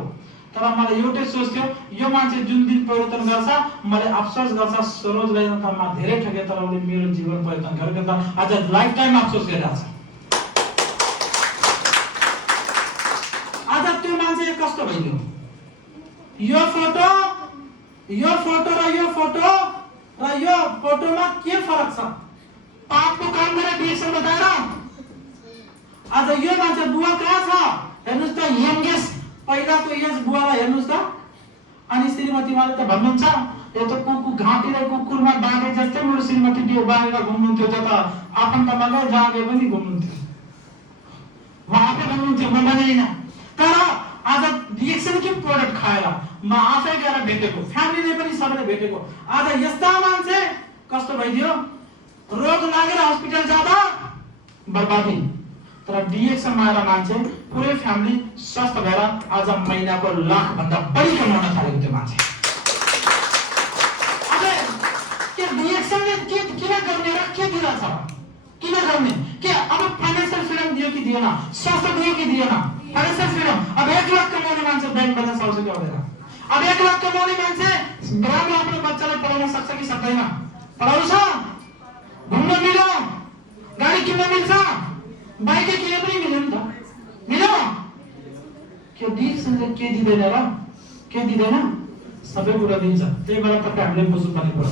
तर मलाई एउटै सोच थियो, यो मान्छे जुन दिन परिवर्तन गर्छ मलाई अफसोस गर्छ सरोजलाई त म धेरै ठगे तर उसले मेरो जीवन परिवर्तन गरेको त आज लाइफ टाइम अफसोस गरिरहेछ। आज त्यो मान्छे कस्तो भइदियो। यो फोटो र यो फोटोमा के फरक छ? पापको काम गरेर डिएक्सन बताएर आज यो मान्छे बुवा कहाँ छ हेर्नुस् त, यंगेस्ट पहिलाको एज बुवालाई हेर्नुस् त। अनि श्रीमतीमाले त भन्नुहुन्छ यो त घाँटीलाई कुकुरमा बाँधे जस्तै मेरो श्रीमती त्यो बाँधेर घुम्नुहुन्थ्यो, जता आफन्तमा गए जहाँ गए पनि घुम्नुहुन्थ्यो। उहाँ आफै भन्नुहुन्थ्यो, म भन्दैन। तर आज डिएक्सन के प्रोडक्ट खाएर म आफै गएर भेटेको, फ्यामिलीले पनि सबैले भेटेको। आज यस्ता मान्छे कस्तो भइदियो, रोग लागेर हस्पिटल जाँदा बर्बादी। तर डिएक्सन आएर मान्छे पुरै फ्यामिली स्वस्थ भएर आज महिनाको लाख भन्दा बढी कमाउन थालेको त्यो मान्छे। अब के डिएक्सनले के किन गर्ने र के दिन्छ? किन गर्ने? के अब फाइनान्शियल फ्रिडम दियो कि दिएन? स्वास्थ्य दियो कि दिएन? Financial freedom. अब 1 लाख कमाउने मान्छे बैंक ब्यालेन्स आउँछ कि आउँदैन? अब 1 लाख कमाउने मान्छे राम्रो आफ्नो बच्चालाई पढाउन सक्छ कि सक्दैन? पढाउँछ? घुम्न मिल्यो? गाडी किन्न मिल्छ? बाइक किने पनि मिल्यो नि त, मिल्यो? के डिएक्सनले के दिँदैन र? के दिँदैन? सबै कुरा दिन्छ। त्यही भएर तपाईँ हामीले बुझ्नुपर्ने कुरा।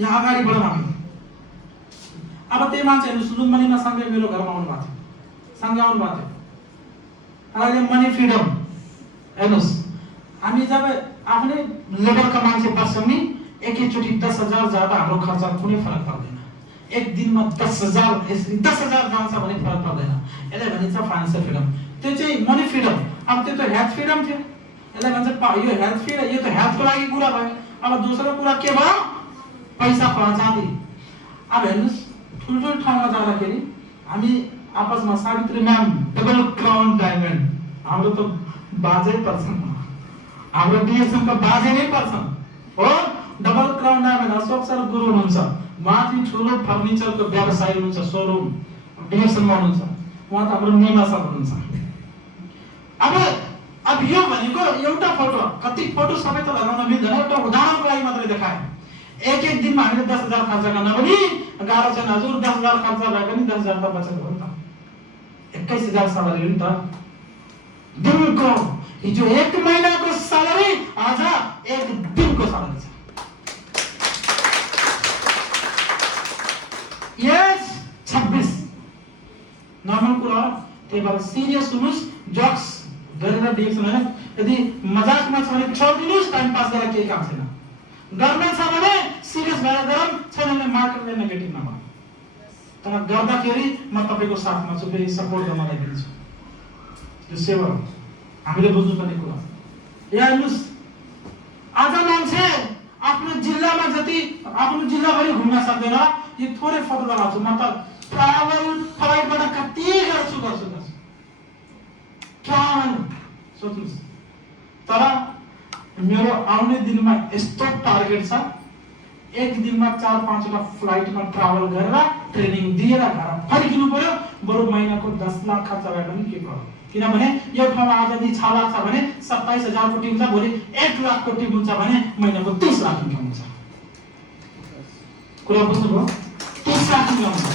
यहाँ अगाडि बढौँ हामी। अब त्यही मान्छे हेर्नुहोस्, लुम्बिनीमा सँगै मेरो घरमा आउनु भएको थियो, सँगै आउनु भएको थियो। अहिले मनी फ्रिडम हेर्नुहोस्, हामी जब आफ्नै लेबरका मान्छे बस्छौँ नि, एकैचोटि 10,000 जाँदा हाम्रो खर्च कुनै फरक पर्दैन। एक दिनमा 10,000 जान्छ भने फरक पर्दैन। यसलाई भनिन्छ फाइनान्शियल फ्रिडम। त्यो चाहिँ मनी फ्रिडम। अब त्यो त हेल्थ फ्रिडम थियो, यसलाई भन्छ यो हेल्थ फ्रिडम। यो त हेल्थको लागि कुरा भयो। अब दोस्रो कुरा के भयो? पैसा पहचादी। अब हेर्नुहोस्, ठुल्ठुलो ठाउँमा जाँदाखेरि हामी आपसमा Savitri ma'am double crown diamond, हाम्रो त बाजै पर्छन्, हाम्रो डिएक्सनको बाजे नै पर्छन् हो। Double crown diamond Ashok sir गुरु हुनुहुन्छ, उहाँ चाहिँ ठुलो फर्निचरको व्यवसायी हुनुहुन्छ, सोरुम डिएक्सनमा हुनुहुन्छ। उहाँ त हाम्रो निमा सर हुनुहुन्छ। अब यो भनेको एउटा फोटो, कति फोटो सबै त लगाउन मिल्दैन, एउटा उदाहरणको लागि मात्रै देखाए। एक दिनमा हामीले 10,000 खर्च गर्न पनि गाह्रो छैन हजुर। 10,000 खर्च भए पनि 10,000 त बचत हो नि त। 21,000 सवारी हो नि त दिनको। हिजो 1 महिनाको सवारी आज 1 दिनको सवारी छ। यस 26 नर्मल कुरा हो। त्यही भएर सिरियस हुनुहोस्, जक्स गरेर डिएक्सन हैन। यदि मजाकमा छ भने छोडिदिनुहोस्, टाइम पास गरेर केही काम छैन। गर्न छ भने सिरियस भएर गरौँ, छैन भने मार्केटले नेगेटिभ नभए। तर गर्दाखेरि म तपाईको साथमा छु, फेरि सपोर्ट गर्नलाई दिन्छु। यो सेवा हो, हामीले बुझ्नुपर्ने कुरा। यहाँ हेर्नुहोस्, आज मान्छे आफ्नो जिल्लामा जति आफ्नो जिल्लाभरि घुम्न सक्दैन। यो थोरै फोटो लगाउँछु म त, ट्राभल फ्लाइटबाट कति गर्छु ट्राभल सोच्नुहोस्। तर मेरो आउने दिनमा यस्तो टार्गेट छ, एक दिनमा 4-5 वटा फ्लाइटमा ट्राभल गरेर ट्रेनिङ दिएर घर फर्किनु पर्यो। बरु महिनाको 10 लाख खर्च भए पनि के गर्नु? किनभने यो ठाउँमा आज यदि 6 लाख छ भने 27,000 को टिम छ, भोलि 1 लाख को टिम हुन्छ भने महिनाको 30 लाख इन्कम हुन्छ। कुरा बुझ्नुभयो? 30 लाख इन्कम हुन्छ।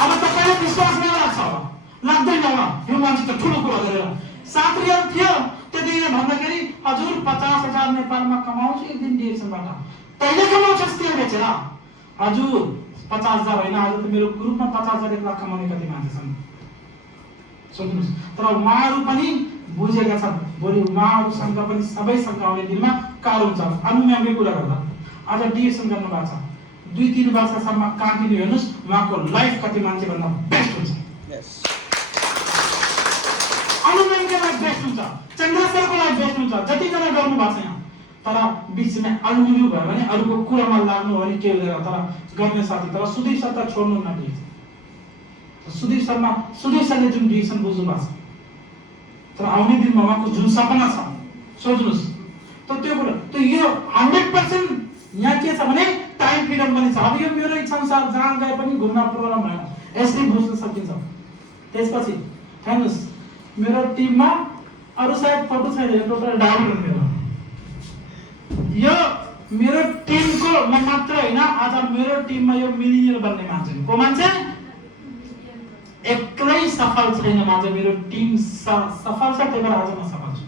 अब तपाईलाई विश्वास नलाग्छ होला, लाग्दैन होला, यो मान्छे त ठुलो कुरा गरेर। 7 रियल थियो त्यतिले भन्दाखेरि हजुर 50,000 नेपालमा कमाउँछु एक दिन डिएक्सनबाट। तैले कमाउँछस् त्यो बेचेर? हजुर 50,000 होइन, आज त मेरो ग्रुपमा 50,000 1 लाख कमाउने कति मान्छे छन् सोच्नुहोस्। तर उहाँहरू पनि बुझेका छन्, भोलि उहाँहरूसँग पनि सबैसँग आउने दिनमा कार हुन्छ। अनुमयमै कुरा गर्दा आज डिएक्सन गर्नु भएको छ, 2-3 वर्षसम्म कन्टिन्यू हेर्नुहोस्, उहाँको लाइफ कति मान्छे भन्दा बेस्ट हुन्छ। अनुमयको लाइफ बेस्ट हुन्छ, चन्द्रशेखरको लाइफ बेस्ट हुन्छ, जतिजना गर्नु भएको छ यहाँ। तर बीचमा अलमिलु भयो भने अरूको कुरामा लाग्नु हो भने के हुँदैन। तर गर्ने साथी, तर सुदीप सर त छोड्नु नदिए। सुदीप सरले जुन डिएक्सन बुझ्नु भएको छ, तर आउने दिनमा उहाँको जुन सपना छ सोच्नुहोस्। त त्यो कुरा त यो 100% यहाँ के छ भने टाइम फ्रिडम पनि छ। अब यो मेरो इच्छा अनुसार जहाँ गए पनि घुम्न प्रब्लम भएन, यसले बुझ्न सकिन्छ। त्यसपछि हेर्नुस् मेरो टिममा अरु सायद फोटो छैन, यो टोटल डाउन मेरो। यो मेरो टिमको म मात्र हैन, आज मेरो टिममा यो मिलिनियर बन्ने मान्छे को मान्छे एक्लै सफल छैन, आज मेरो टिम सफल छ, त्यही भएर आज म सफल छु।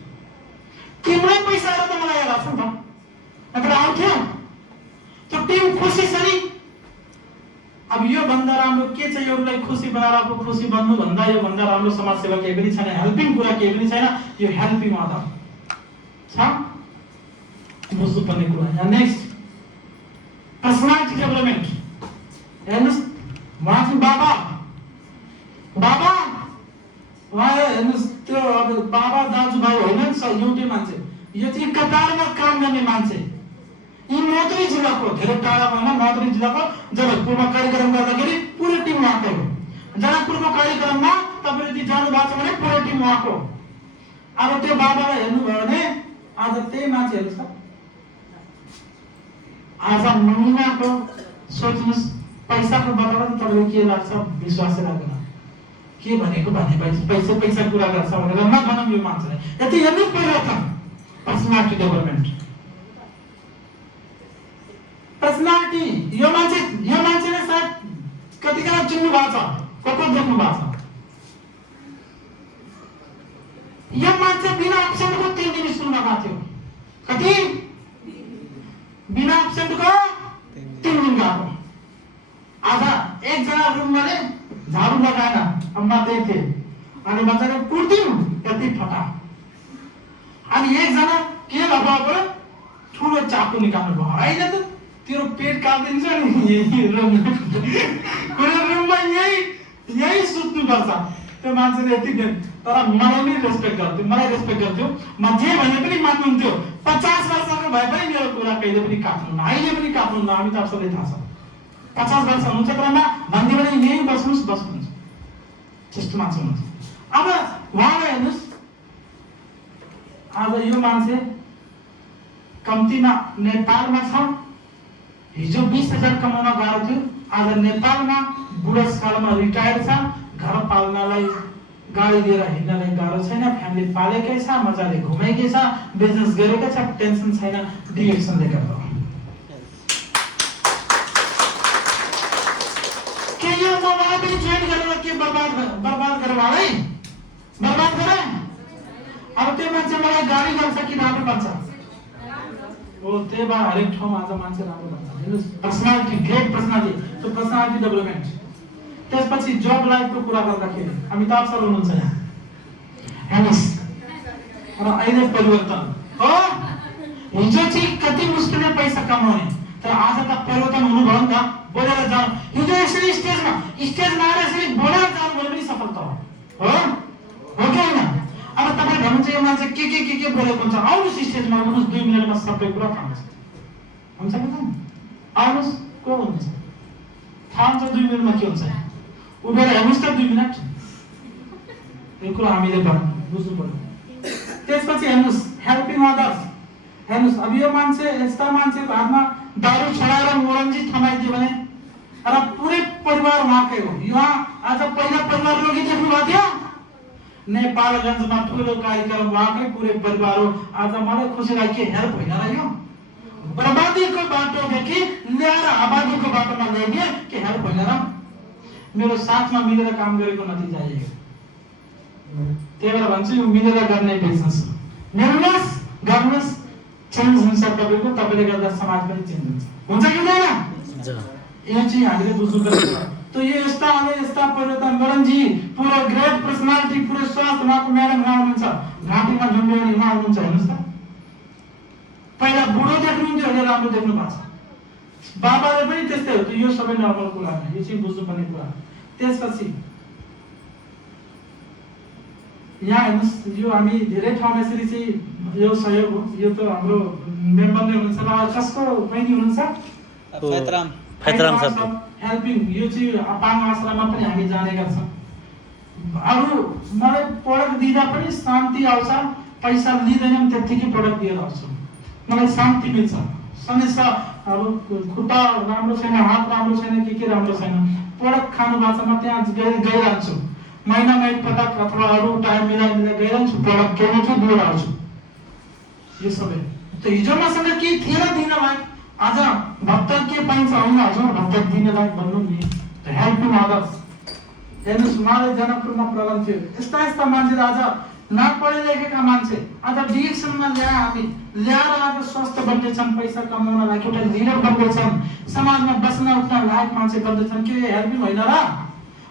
टिमलाई पैसाहरु त मलाई याद छ नि त, नत्र आउँथ्यो त्यो टिम खुसी छ नि। अब यो भन्दा राम्रो के छ, एउटालाई खुसी बनाएर खुसी बन्नु भन्दा यो भन्दा राम्रो समाज सेवा केही पनि छैन, हेल्पिङ कुरा केही पनि छैन। यो हेल्पिङ अदर छ, बुझ्नुपर्ने कुरा। यहाँ नेक्स्ट पर्सनालिटी डेभलपमेन्ट। हेर्नुस् उहाँ चाहिँ बाबा उहाँ हेर्नुस् त्यो अब बाबा दाजुभाइ होइन एउटै मान्छे, यो चाहिँ कतारमा काम गर्ने मान्छे। यी मधुरी जिल्लाको धेरै टाढा भएन, मधुरी जिल्लाको जनकपुरमा कार्यक्रम गर्दाखेरि पुरै टिम उहाँको हो। जनकपुरको कार्यक्रममा तपाईले त्यहाँ जानु भएको छ भने पुरै टिम उहाँको। अब त्यो बाबालाई हेर्नुभयो भने आज त्यही मान्छेहरु छ। आज महिनाको सोच्नुस् पैसाको बदलामा तपाईलाई के लाग्छ, विश्वासै लाग्दैन। के भनेको भने पैसा कुरा गर्छ भनेर नभनौँ यो मान्छेले। यति हेर्नु परिवर्तन पर्सनालिटी डेभलपमेन्ट। पर्सनालिटी यो मान्छेले सायद कतिजना चिन्नु भएको छ, को देख्नु भएको छ। यो मान्छे बिना अप्सनको 3 दिन स्कुलमा गएको थियो। कति बिना अप्सनको 3 दिन गएको। आज एकजना रुममा झाडु लगाएन, अम्मा त्यही थिए अनि बच्चाले कुर्दियो यति फटा। अनि एकजना के लगाएको ठुलो चाकु निकाल्नु भयो। अहिले त तेरो पेट काट्दिन्छ नि रुममा यही सुत्नु पर्छ। त्यो मान्छेले यति दिन तर मलाई नि रेस्पेक्ट गर्थ्यो, मलाई रेस्पेक्ट गर्थ्यो। म जे भने पनि मान्नुहुन्थ्यो। 50 वर्षको भए पनि मेरो कुरा कहिले पनि काट्नुहुन्न, अहिले पनि काट्नुहुन्न। अमिताभ सरले थाहा छ 50 वर्ष हुनुहुन्छ तर म भन्दै पनि यही बस्नुहुन्छ त्यस्तो मान्छे हुनुहुन्छ। अब उहाँलाई हेर्नुस् आज यो मान्छे कम्तीमा नेपालमा छ। हिजो 20,000 कमाउन गएको थियो, आज नेपालमा बुढेसकालमा रिटायर छ। घर पाल्नलाई गाडी लिएर हिँड्नलाई गाह्रो छैन, फ्यामिली पालेकै छ, मजाले घुमेकै छ, बिजनेस गरेकै छ, टेन्सन छैन। डिएक्सनले गर्दा के यो मलाई पनि जोइन गरेर के बर्बाद गरे। अब त्यो मान्छे मलाई गाडी गर्छ कि राम्रो बन्छ हो, त्यही भएर हरेक ठाउँमा आज मान्छे राम्रो बन्छ। हेर्नुस् पर्सनालिटी, ग्रेट पर्सनालिटी, त्यो पर्सनालिटी डेभलपमेन्ट। त्यसपछि जब लाइफको कुरा गर्दाखेरि अमिताभ सर हुनुहुन्छ यहाँ। हेर्नुस् र अहिले परिवर्तन हो। हिजो चाहिँ कति मुस्किलले पैसा कमाउने, तर आज त परिवर्तन हुनुभयो नि त। बोलेर जाऊ, हिजो यसरी स्टेजमा आएर यसरी बोलेर जानु पनि सफलता हो कि होइन? अब तपाईँ भन्नुहुन्छ यो मान्छे के बोलेको हुन्छ, आउनुहोस् स्टेजमा, आउनुहोस् 2 मिनटमा सबै कुरा थाहा हुन्छ कि न? आउनुहोस्, को हुन्छ थाहा हुन्छ 2 मिनटमा के हुन्छ। उभिएर हेर्नुहोस् त 2 मिनट, यो कुरा हामीले बुझ्नु पर्यो। त्यसपछि हेर्नुहोस् हेल्पिङ अदर्स। हेर्नुहोस् अब यो मान्छे यस्ता मान्छेको हातमा दारू छोडाएर मोरन्जी थमाइदियो भने र पुरै परिवार उहाँकै हो। यहाँ आज पहिला परिवार रोगी देख्नु भएको थियो, नेपालगञ्जमा ठुलो कार्यक्रम उहाँकै पुरै परिवार हो। आज मलाई खुसी लाग्यो कि हेल्प होइन र यो बर्बादीको बाटोदेखि ल्याएर आबादीको बाटोमा ल्याइदिए कि हेल्प होइन र? मेरो साथमा मिलेर काम गरेको नतिजा यही हो। त्यही भएर भन्छु यो मिलेर गर्ने बिजनेस हो। मिल्नुहोस्, गर्नुहोस्, चेन्ज हुन्छ तपाईको, तपाईले गर्दा समाज पनि चेन्ज हुन्छ कि हुँदैन? यो चाहिँ हामीले बुझ्नुपर्छ। तो ये यस्ता परिवर्तन गरनजी पुरो ग्रेट पर्सनालिटी पुरो स्वास्थ्य उहाँको म्याडम हुनुहुन्छ, घाँटीमा झुम्ब्याउने उहाँ हुनुहुन्छ। हेर्नुस् त पहिला बुढो देख्नुहुन्थ्यो, अहिले राम्रो देख्नु भएको छ। बाबाले पनि त्यस्तै हो। यो सबै नर्मल कुरा हो, यो चाहिँ बुझ्नुपर्ने कुरा। त्यसपछि यहाँ हेर्नुस् यो हामी धेरै ठाउँमा यसरी चाहिँ यो सहयोग हो। यो त हाम्रो मेम्बरले हुनुहुन्छ र कसको बहिनी हुनुहुन्छ फैतराम साहब हेल्पिङ। यो चाहिँ अपाङ आश्रममा पनि हामी जाने गर्छौँ। अरू मलाई प्रोडक्ट दिँदा पनि शान्ति आउँछ, पैसा लिँदैनौँ त्यतिकै प्रोडक्ट दिएर आउँछु, मलाई शान्ति मिल्छ। समस्या अब खुट्टा राम्रो छैन, हात राम्रो छैन, के राम्रो छैन, प्रोडक्ट खानु भएको छ म त्यहाँ गइरहन्छु। महिनामा एकपटक अथवा अरू टाइम मिलाएर गइरहन्छु, प्रडक्ट किन्छु, दिएर आउँछु। यो सबै त हिजो मसँग के थिएन दिन लायक, आज भक्त के पाइन्छ होइन हजुर, भक्त दिन लायक भन्नु नि, द हेल्पिङ अदर्स। हेर्नुहोस्, उहाँले जनकपुरमा प्रगम थियो, यस्ता यस्ता मान्छेले आज नपढे लेखेका मान्छे आज डिएक्सनमा ल्याएर आज स्वस्थ बन्दैछन्, पैसा कमाउन लागि एउटा लिडर बन्दैछन्, समाजमा बस्न उठ्न लायक मान्छे बन्दैछन्। के हेल्पिङ होइन र?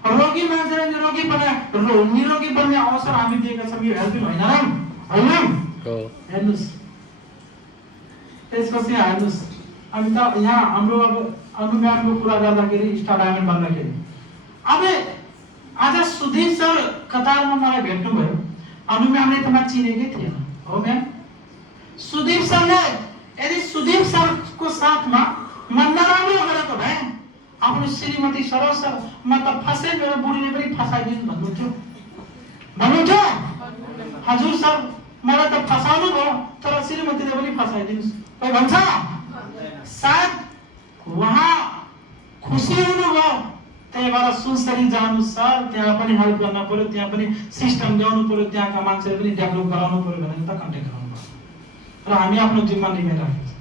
रोगी मान्छेले निरोगी बन्ने अवसर हामी दिएका छौँ, यो हेल्पिङ होइन र? होइन? हेर्नुहोस्, त्यसपछि हेर्नुहोस्, हामी त यहाँ हाम्रो अब अनुव्यायामको कुरा गर्दाखेरि स्टार डायमन्ड भन्दाखेरि अब आज सुधीर सर कतारमा मलाई भेट्नुभयो, अनुव्यामले त म चिनेकै थिएन हो म्याम। सुधीर सरले यदि सुधीर सरको साथमा म नराम्रो गरेको भए आफ्नो श्रीमती सरोज सर म त फसे, मेरो बुढीले पनि फसाइदिनु भन्नुहुन्थ्यो। हजुर सर मलाई त फसाउनु भयो, तर श्रीमतीले पनि फसाइदिनुहोस् कोही भन्छ। सायद उहाँ खुसी हुनुभयो, त्यही भएर सुनसरी जानु सर, त्यहाँ पनि हेल्प गर्न पर्यो, त्यहाँ पनि सिस्टम ल्याउनु पर्यो, त्यहाँका मान्छेले पनि डेभलप गराउनु पर्यो भनेर त कन्ट्याक्ट गराउनु पर्यो र हामी आफ्नो जिम्मा निभाइरहेको छौँ,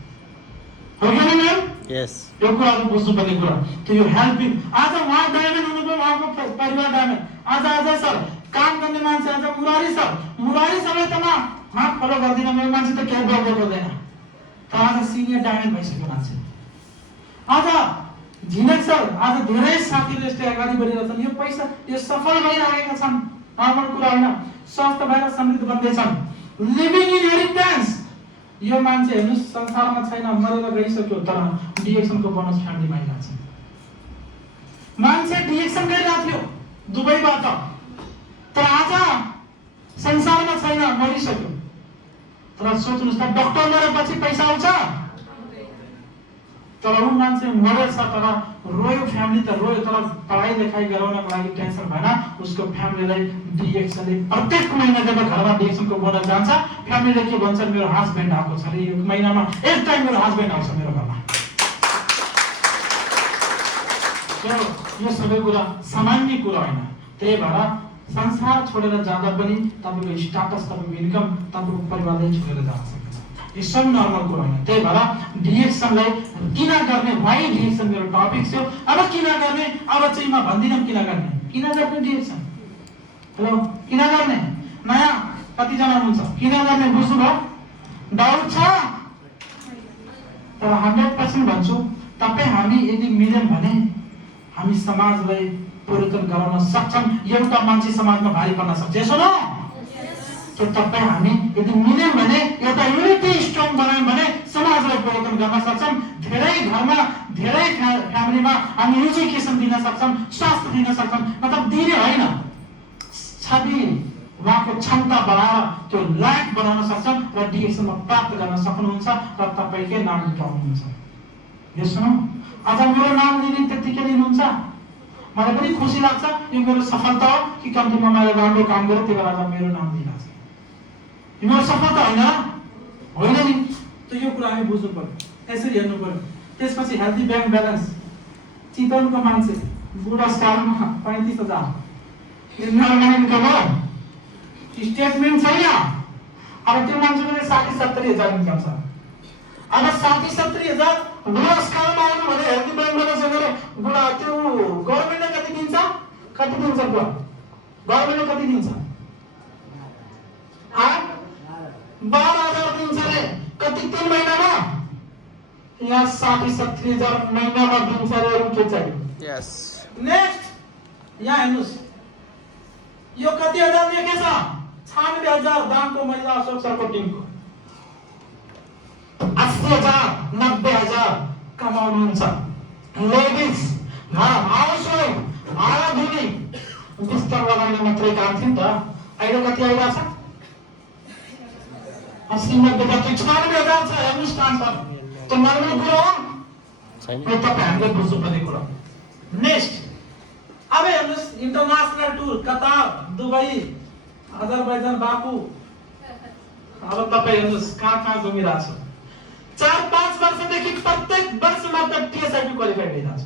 हो कि होइन? यस, यो कुराहरू बुझ्नुपर्ने कुरा। त्यो यो हेल्पिङ आज उहाँ डायमन्ड हुनुभयो, उहाँको परिवार डायमन्ड। आज सर काम गर्ने मान्छे आज मुरारी सरले त म फलो गर्दिनँ, मेरो मान्छे त केही गर्दै गर्दैन, तर आज सिनियर डायमन्ड भइसक्यो मान्छे। आज झिनक सर आज धेरै साथीहरू यस्तै अगाडि बढिरहेछन्, यो पैसा यो सफल भइरहेका छन्, नर्मल कुरा होइन, स्वस्थ भएर समृद्ध बन्दैछन्। लिभिङ इनहेरिटेन्स, यो मान्छे हेर्नुहोस् संसारमा छैन, मरेर गइसक्यो, तर डिएक्सनको बोनस फ्यामिलीमा आइरहेछ। मान्छे डिएक्सन गइरहेको थियो दुबईबाट, तर आज संसारमा छैन, मरिसक्यो। तर सोच्नुहोस् त, डक्टर मरेपछि पैसा आउँछ, तर ऊ मान्छे मरेछ, तर रोयो, फ्यामिली त रोयो, तर पढाइ लेखाइ गराउनको लागि टेन्सन भएन। उसको फ्यामिलीलाई डिएक्सनले प्रत्येक महिना जब घरमा डिएक्सनको बोनस जान्छ, फ्यामिलीले के भन्छ, मेरो हस्बेन्ड आएको छ रे, यो महिनामा एक टाइम मेरो हस्बेन्ड आउँछ मेरो घरमा। यो सबै कुरा सामान्य कुरा होइन। त्यही भएर संसार छोडेर जाँदा पनि तपाईँको स्टाटस, तपाईँको इन्कम, तपाईँको परिवारलाई छोडेर जान सक्छ, यो सब नर्मल कुरा होइन। त्यही भएर डिएक्सनलाई किन गर्ने, वाइ डिएक्सन मेरो टपिक थियो। अब किन गर्ने, अब चाहिँ म भन्दिनँ किन गर्ने डिएक्सन। हेलो, किन गर्ने? नयाँ कतिजना हुनुहुन्छ किन गर्ने बुझ्नुभयो? डाउट छ? तर 100% भन्छु, तपाईँ हामी यदि मिल्यौँ भने हामी समाजलाई परिवर्तन गराउन सक्छौँ, एउटा मान्छे समाजमा भारी पर्न सक्छ, यसो न? तो तपाईं हामी यदि मिल्यौँ भने, एउटा युनिटी स्ट्रङ बनायौँ भने समाजलाई परिवर्तन गर्न सक्छौँ। धेरै घरमा, धेरै फ्यामिलीमा हामी एजुकेसन दिन सक्छौँ, स्वास्थ्य दिन सक्छौँ, मतलब दिने होइन, छवि उहाँको क्षमता बढाएर त्यो लायक बनाउन सक्छौँ र डिएक्सनमा प्राप्त गर्न सक्नुहुन्छ र तपाईँकै नाम उठाउनुहुन्छ। यसो आज मेरो नाम लिने त्यतिकै लिनुहुन्छ, मलाई पनि खुसी लाग्छ, यो मेरो सफलता हो कि कम्तीमा मैले राम्रो काम गरेँ त्यही भएर आज मेरो नाम दिइरहेछ, यो मेरो सफलता होइन नि। त यो कुरा हामी बुझ्नु पर्यो, यसरी हेर्नु पर्यो। त्यसपछि हेल्दी ब्याङ्क ब्यालेन्स, चितवनको मान्छे बुढास्थानमा 35,000 नर्मल इन्कम हो, स्टेटमेन्ट छैन। अब त्यो मान्छेको 60-70,000 इन्कम छ। अब 60-70,000 बुढास्थानमा आउनु भने हेल्दी ब्याङ्क ब्यालेन्स गरेर बुढा त्यो गभर्नमेन्टले कति दिन्छ बुढा? गभर्नमेन्टले कति दिन्छ? 12,000 दिन्छ रे, कति 3 महिनामा? यहाँ 60-70,000 महिनामा दिन्छ रे, अरू के चाहियो? यस। नेक्स्ट यहाँ हेर्नुस्, यो कति हजार लेखेछ? 96,000 दामको महिला अशोक सरको टिमको 80,000 90,000 कमाउनुहुन्छ। लेडिज हाउसवाइफ भाडा दिने बिस्तर लगाउने मात्रै काम थियो नि त, अहिले कति आइरहेछ? 80-90,000 96,000 छ। हेर्नुहोस् ट्रान्सफर, त्यो नर्मल कुरा हो छैन? तपाईँ हामीले बुझ्नुपर्ने कुरा। नेक्स्ट अब हेर्नुहोस्, international tour, Qatar, Dubai, Azerbaijan, Baku. अब तपाईँ हेर्नुहोस् कहाँ घुमिरहेछ। 4-5 वर्षदेखि प्रत्येक वर्षमा त टिएसआइपी क्वालिफाई भइरहेछ।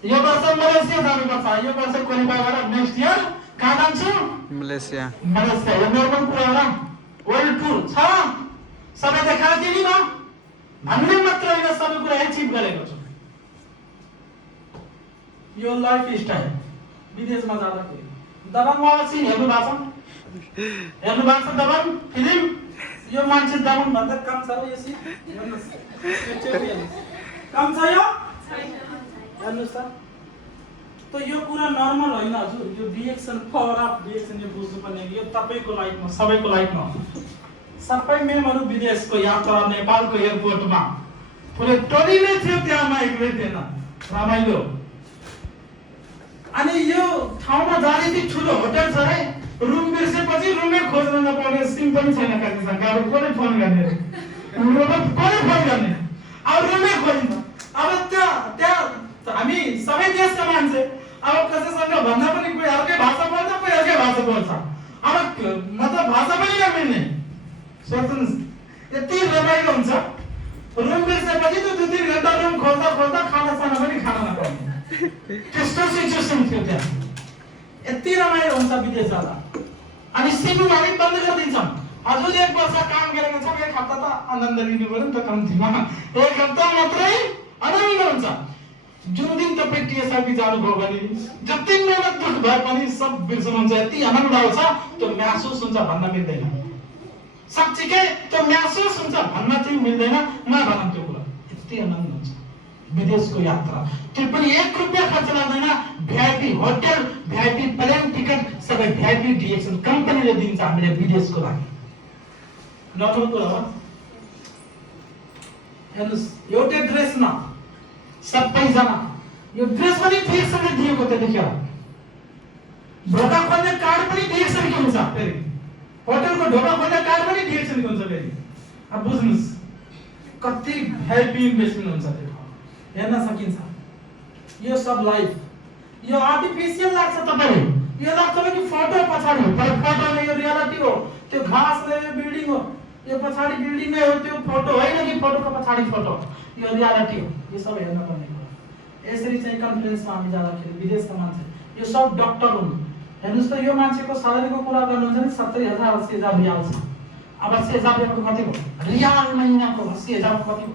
यो वर्ष मलेसिया जानुपर्छ, यो वर्ष क्वालिफाई गरेर नेक्स्ट इयर कहाँ जान्छु? मलेसिया। मलेसिया। यो नर्मल कुरा हो र? वर्ल्ड टुर छ, सबै देखाएर दिने म भन्ने मात्र होइन, सबै कुरा एचिभ गरेको छु। यो लाइफ स्टाइल विदेशमा जाँदाखेरि दबङवाला सिन हेर्नु भएको छ दबङ फिल्म? यो मान्छे दबङ भन्दा कम छ र यो सिन हेर्नुस्, कम छ यो हेर्नुस् त। तो यो कुरा नर्मल होइन हजुर, यो रिएक्सन पावर अफ रिएक्सन यो बुझ्नुपर्ने, यो तपाईको लाइफमा सबैको लाइफमा सबै मेमहरु विदेशको यात्रा नेपालको एयरपोर्टमा पुरै टोलीले थियो, त्यहाँ म एक्लै थिएन, रमाइलो। अनि यो ठाउँमा जाने ती ठुलो होटल छ रे, रुम बिर्सेपछि रुमै खोज्न नपाउने, सिम पनि छैन काकीसँग, अब कसले फोन गर्ने, अब रुमै खोज्नु। अब त्यहाँ हामी सबै देशका मान्छे, अब कसैसँग भन्दा पनि कोही अर्कै भाषा बोल्छ, कोही अर्कै भाषा बोल्छ, अब मतलब भाषा पनि नमिल्ने। सोच्नुस् यति रमाइलो हुन्छ, रुम बिर्सेपछि त 2-3 घण्टा रुम खोज्दा खोज्दा खानासाना पनि खान नपाउने, त्यस्तो सिचुएसन थियो त्यहाँ। यति रमाइलो हुन्छ विदेश जाँदा। अनि सिम हामी बन्द गरिदिन्छौँ। हजुर 1 वर्ष काम गरेको छ, 1 हप्ता त आनन्द लिनु पर्यो नि त कम्तीमा, 1 हप्ता मात्रै आनन्द हुन्छ। जुन दिन तपाईँ टिएसआरपी जानुभयो भने जति मेहनत दुख भए पनि सब बिर्सनुहुन्छ, यति आनन्द आउँछ, त्यो महसुस हुन्छ भन्न मिल्दैन। साँच्चीकै त्यो महसुस हुन्छ भन्न चाहिँ मिल्दैन, नभनौँ त्यो कुरा, यति आनन्द हुन्छ विदेशको यात्रा। त्यो पनि 1 रुपैयाँ खर्च लाग्दैन, VIP hotel, VIP plane ticket सबै भिआइपी डिएक्सन कम्पनीले दिन्छ हामीले विदेशको लागि। नर्मल कुरा हो। हेर्नुस् एउटै ड्रेसमा सबैजना यो ड्रेस पनि डिएक्सनले दिएको त्यतिखेर, ढोका खोल्ने कार्ड पनि डिएक्सनकै हुन्छ, फेरि होटलको ढोका खोल्ने कार्ड पनि डिएक्सनकै हुन्छ फेरि। अब बुझ्नुस् कति भिआइपी इन्भेस्टमेन्ट हुन्छ त्यो ठाउँ, हेर्न सकिन्छ। यो सब लाइफ यो आर्टिफिसियल लाग्छ तपाईलाई, यो लाग्छ कि फोटो पछाडी हो, तर फोटोमा यो रियालिटी हो। त्यो घास र यो बिल्डिङ हो, यो पछाडी बिल्डिङ नै हो, त्यो फोटो होइन कि फोटोको पछाडी फोटो, यो रियालिटी हो। यो सब हेर्न पर्ने कुरा। यसरी चाहिँ कन्फरेन्समा हामी जाँदाखेरि विदेशका मान्छे यो सब डाक्टर हुन्। हेर्नुस् त यो मान्छेको सैलरीको कुरा गर्नुहुन्छ नि 70,000 80,000 रियाल छ। अब 80,000 रियालको कति हो? रियाल महिनाको 80,000 कति हो?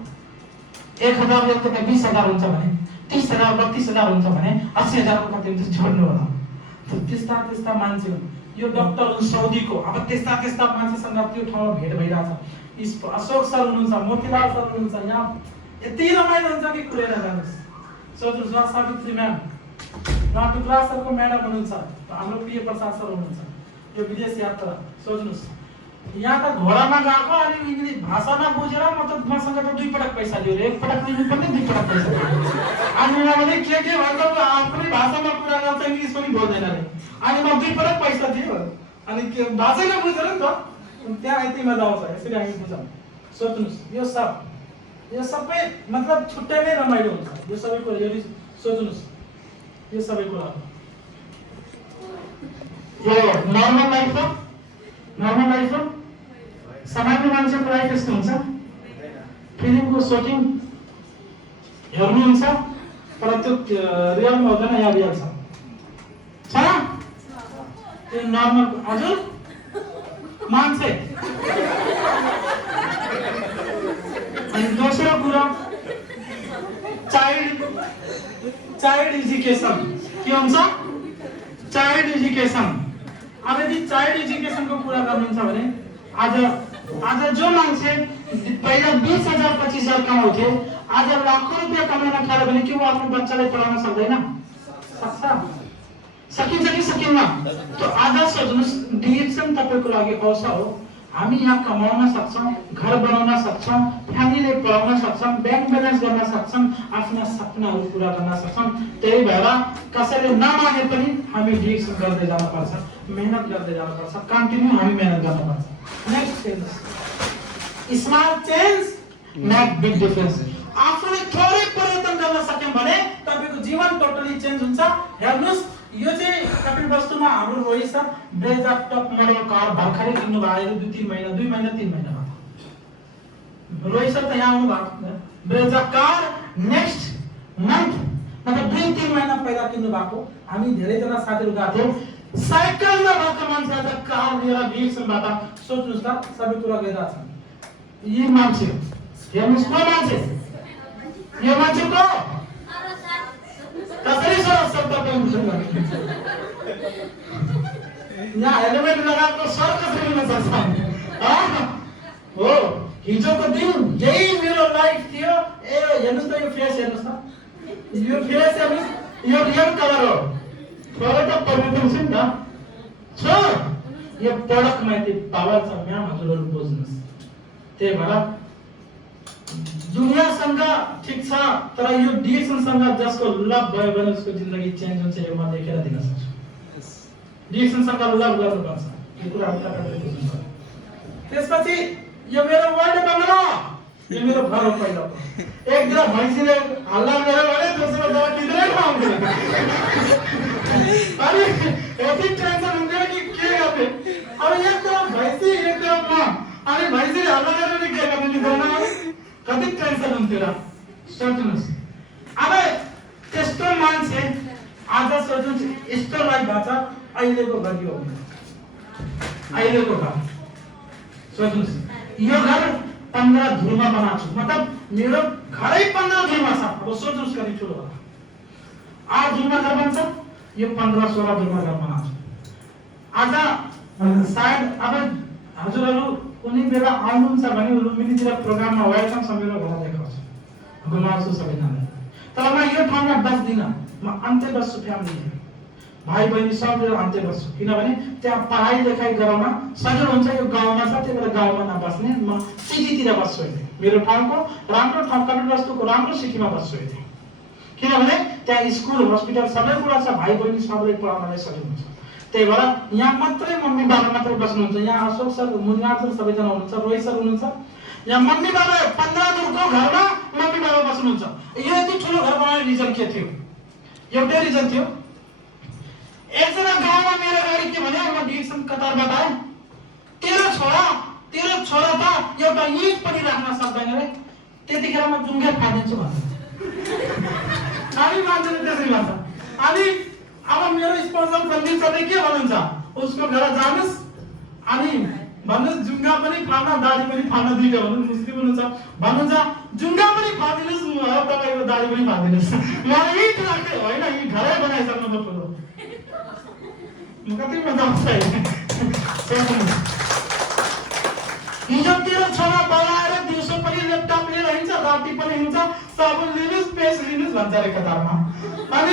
1,000 रियालको त 20,000 हुन्छ भने, 30,000 32,000 हुन्छ भने 80,000 को कति हुन्छ जोड्नु होला। त्यस्ता मान्छे हुन् यो डाक्टर हुन् सौदीको। अब त्यस्ता मान्छेसँग त्यो ठाउँमा भेट भइरहेछ। अशोक सर हुनुहुन्छ, मोतीलाल सर हुनुहुन्छ, यहाँ यति रमाइलो हुन्छ कि कुरेर जानुहोस्। सोच्नुहोस् न सावित्री म्याम, उहाँ टुक्रा सरको म्याडम हुनुहुन्छ, हाम्रो प्रिय प्रसाद सर हुनुहुन्छ। यो विदेश यात्रा सोच्नुहोस्, यहाँ त घोडामा गएको अनि इङ्ग्लिस भाषा नबुझेर मतलब मसँग त 2 पटक पैसा लियो, 1 पटक लिनु पर्ने 2 पटक पैसा लियो। अनि उहाँले के भन्छ आफ्नै भाषामा कुरा गर्छ, इङ्ग्लिस पनि बोल्दैन रे, अनि म 2 पटक पैसा दियो, अनि के भाषै नबुझेर नि त त्यहाँ यति मजा आउँछ। यसरी हामी बुझौँ। सोच्नुहोस् यो सबै मतलब छुट्टै नै रमाइलो हुन्छ। यो सबै कुरा यो सोच्नुहोस्, यो सबै कुरा यो नर्मल लाइफ हो। सामान्य मान्छेको लाइफ यस्तो हुन्छ। फिल्मको सुटिङ हेर्नुहुन्छ तर त्यो रियलमा हुँदैन, यहाँ रियल छ त्यो नर्मल। हजुर मान्छे अनि दोस्रो कुरा चाइल्ड एजुकेसन के हुन्छ? Child education. अब यदि चाइल्ड एजुकेसनको कुरा गर्नुहुन्छ भने आज जो मान्छे पहिला 20,000 25,000 कमाउँथे, आज लाखौं रुपियाँ कमाउन थाल्यो भने के वो आफ्नो बच्चालाई पढाउन सक्दैन? सक्छ? सकिन्छ कि सकिन्न? तो आज सोच्नुस् डिएक्सन तपाईको लागि अवसर हो। हामी यहाँ कमाउन सक्छौं, घर बनाउन सक्छौं, फ्यामिलीले पढाउन सक्छौं, बैंक ब्यालेन्स गर्न सक्छौं, आफ्ना सपनाहरू पूरा गर्न सक्छौं। त्यही भएर कसैले नमागे पनि हामी डिएक्सन गर्दै जानुपर्छ, मेहनत गर्दै जानुपर्छ, कन्टिन्यू हामी मेहनत गर्नुपर्छ। Next small change make big difference. आफूले थोरै परिवर्तन गर्न सक्यौं भने तपाईको जीवन टोटली चेन्ज हुन्छ। हेर्नुस् यो चाहिँ कपिलवस्तुमा हाम्रो Rohit sir Brezza top model car भर्खरै किन्नु भयो 2 महिना 3 महिना भयो। रोहित सर त यहाँ आउनु भएको ब्रेजा कार नेक्स्ट मंथ मतलब 2-3 महिना पहिला किन्नु भएको हामी धेरैजना साथीहरु गएको थियौं साइकलमा भएको मान्छे त कार लिएर डिएक्सनबाट सोच्नुस् त सबै कुरा गइरहेछ यी मान्छे हेर्नुस् को मान्छे यो मान्छे को कसरी सरस शब्द पाउँछ यहाँ हेलमेट लगाएको सर कसरी हुन सक्छ हो हिजोको दिन यही मेरो लाइफ थियो ए हेर्नुस् त यो फेस हेर्नुस् त यो फेस हेर्नुस् यो रियल कलर हो थोरै त परिवर्तन छ नि त छ यो प्रोडक्ट माथि पावर छ म्याम हजुरहरु बुझ्नुस् त्यही भएर दुनियासँग ठीक छ तर यो डिएक्सनसँग जसको लभ भयो भने उसको जिन्दगी चेन्ज हुन्छ यो म देखेर दिन सक्छु डिएक्सनसँग लभ गर्नुपर्छ यो कुरा तपाईले बुझ्नु त्यसपछि यो मेरो वर्ल्ड बंगला यो मेरो घर हो पहिलो एक दिन भैँसीले हल्ला गरेर भने दोस्रो दवा दिँदै खाउँदैन अनि यति टेन्सन हुँदैन कि के गर्ने अब एक तरफ भैँसी एक तरफ म अनि भैँसीले हल्ला गरेर नि के गर्ने दिँदैन कति टेन्सन हुन्थ्यो र सोच्नुस् अब त्यस्तो मान्छे आज सोच्नुस् यस्तो लाइफ भएको छ अहिलेको घर यो अहिलेको घर सोच्नुस् यो घर 15 धुरमा बनाएको छु मतलब मेरो घरै 15 धुरमा छ अब सोच्नुस् कति ठुलो होला 8 धुरमा घर बन्छ यो 15-16 धुरमा घर बनाएको छु आज सायद अब हजुरहरु कुनै बेला आउनुहुन्छ भने लुम्बिनीतिर प्रोग्राममा वेलकम समेरो घर देखाउँछु गुमाउँछु सबैजनालाई तर म यो ठाउँमा बस्दिन म अन्त्य बस्छु फ्यामिली भाइ बहिनी सबैले अन्त्य बस्छु किनभने त्यहाँ पढाइ लेखाइ गराउन सजिलो हुन्छ यो गाउँमा छ त्यही भएर गाउँमा नबस्ने म सिटीतिर बस्छु अहिले मेरो ठाउँको राम्रो ठाउँ कपिलवस्तुको राम्रो सिटीमा बस्छु अहिले किनभने त्यहाँ स्कुल हस्पिटल सबै कुरा छ भाइ बहिनी सबैले पढाउनलाई सजिलो हुन्छ त्यही भएर यहाँ मात्रै मम्मी बाबा मात्रै बस्नुहुन्छ यहाँ अशोक सर मुनिनाथ सर सबैजना हुनुहुन्छ रोहित सर हुनुहुन्छ यहाँ मम्मी बाबा 15 दूरको घरमा मम्मी बाबा बस्नुहुन्छ यो यति ठुलो घर बनाउने रिजन के थियो एउटै रिजन थियो एकजना गाउँमा मेरो गाडी के भने म डिएक्सन कतारबाट आए तेरो छोरा त एउटा इट पनि राख्न सक्दैन रे त्यतिखेर म जुङ्गे फाडिदिन्छु भन्छ हामी मान्छेले त्यसरी भन्छ अनि अब मेरो स्पोन्सर सन्दीप सरले के भन्नुहुन्छ उसको घर जानुस् अनि भन्नुस् जुङ्गा पनि फाड्न दाढी पनि फाड्न दियो भन्नु मुस्लिम हुनुहुन्छ भन्नुहुन्छ जुङ्गा पनि फाडिदिनुस् तपाईको दाढी पनि फाडिदिनुस् मलाई इट राख्दै होइन यी घरै बनाइसक्नु त ठुलो म कति मजा आउँछ हिजो तेरो छोरा बगाएर दिउँसो पनि ल्यापटप लिएर हिँड्छ राति पनि हिँड्छ साबुन लिनुस् पेस्ट लिनुस् भन्छ रे कतारमा अनि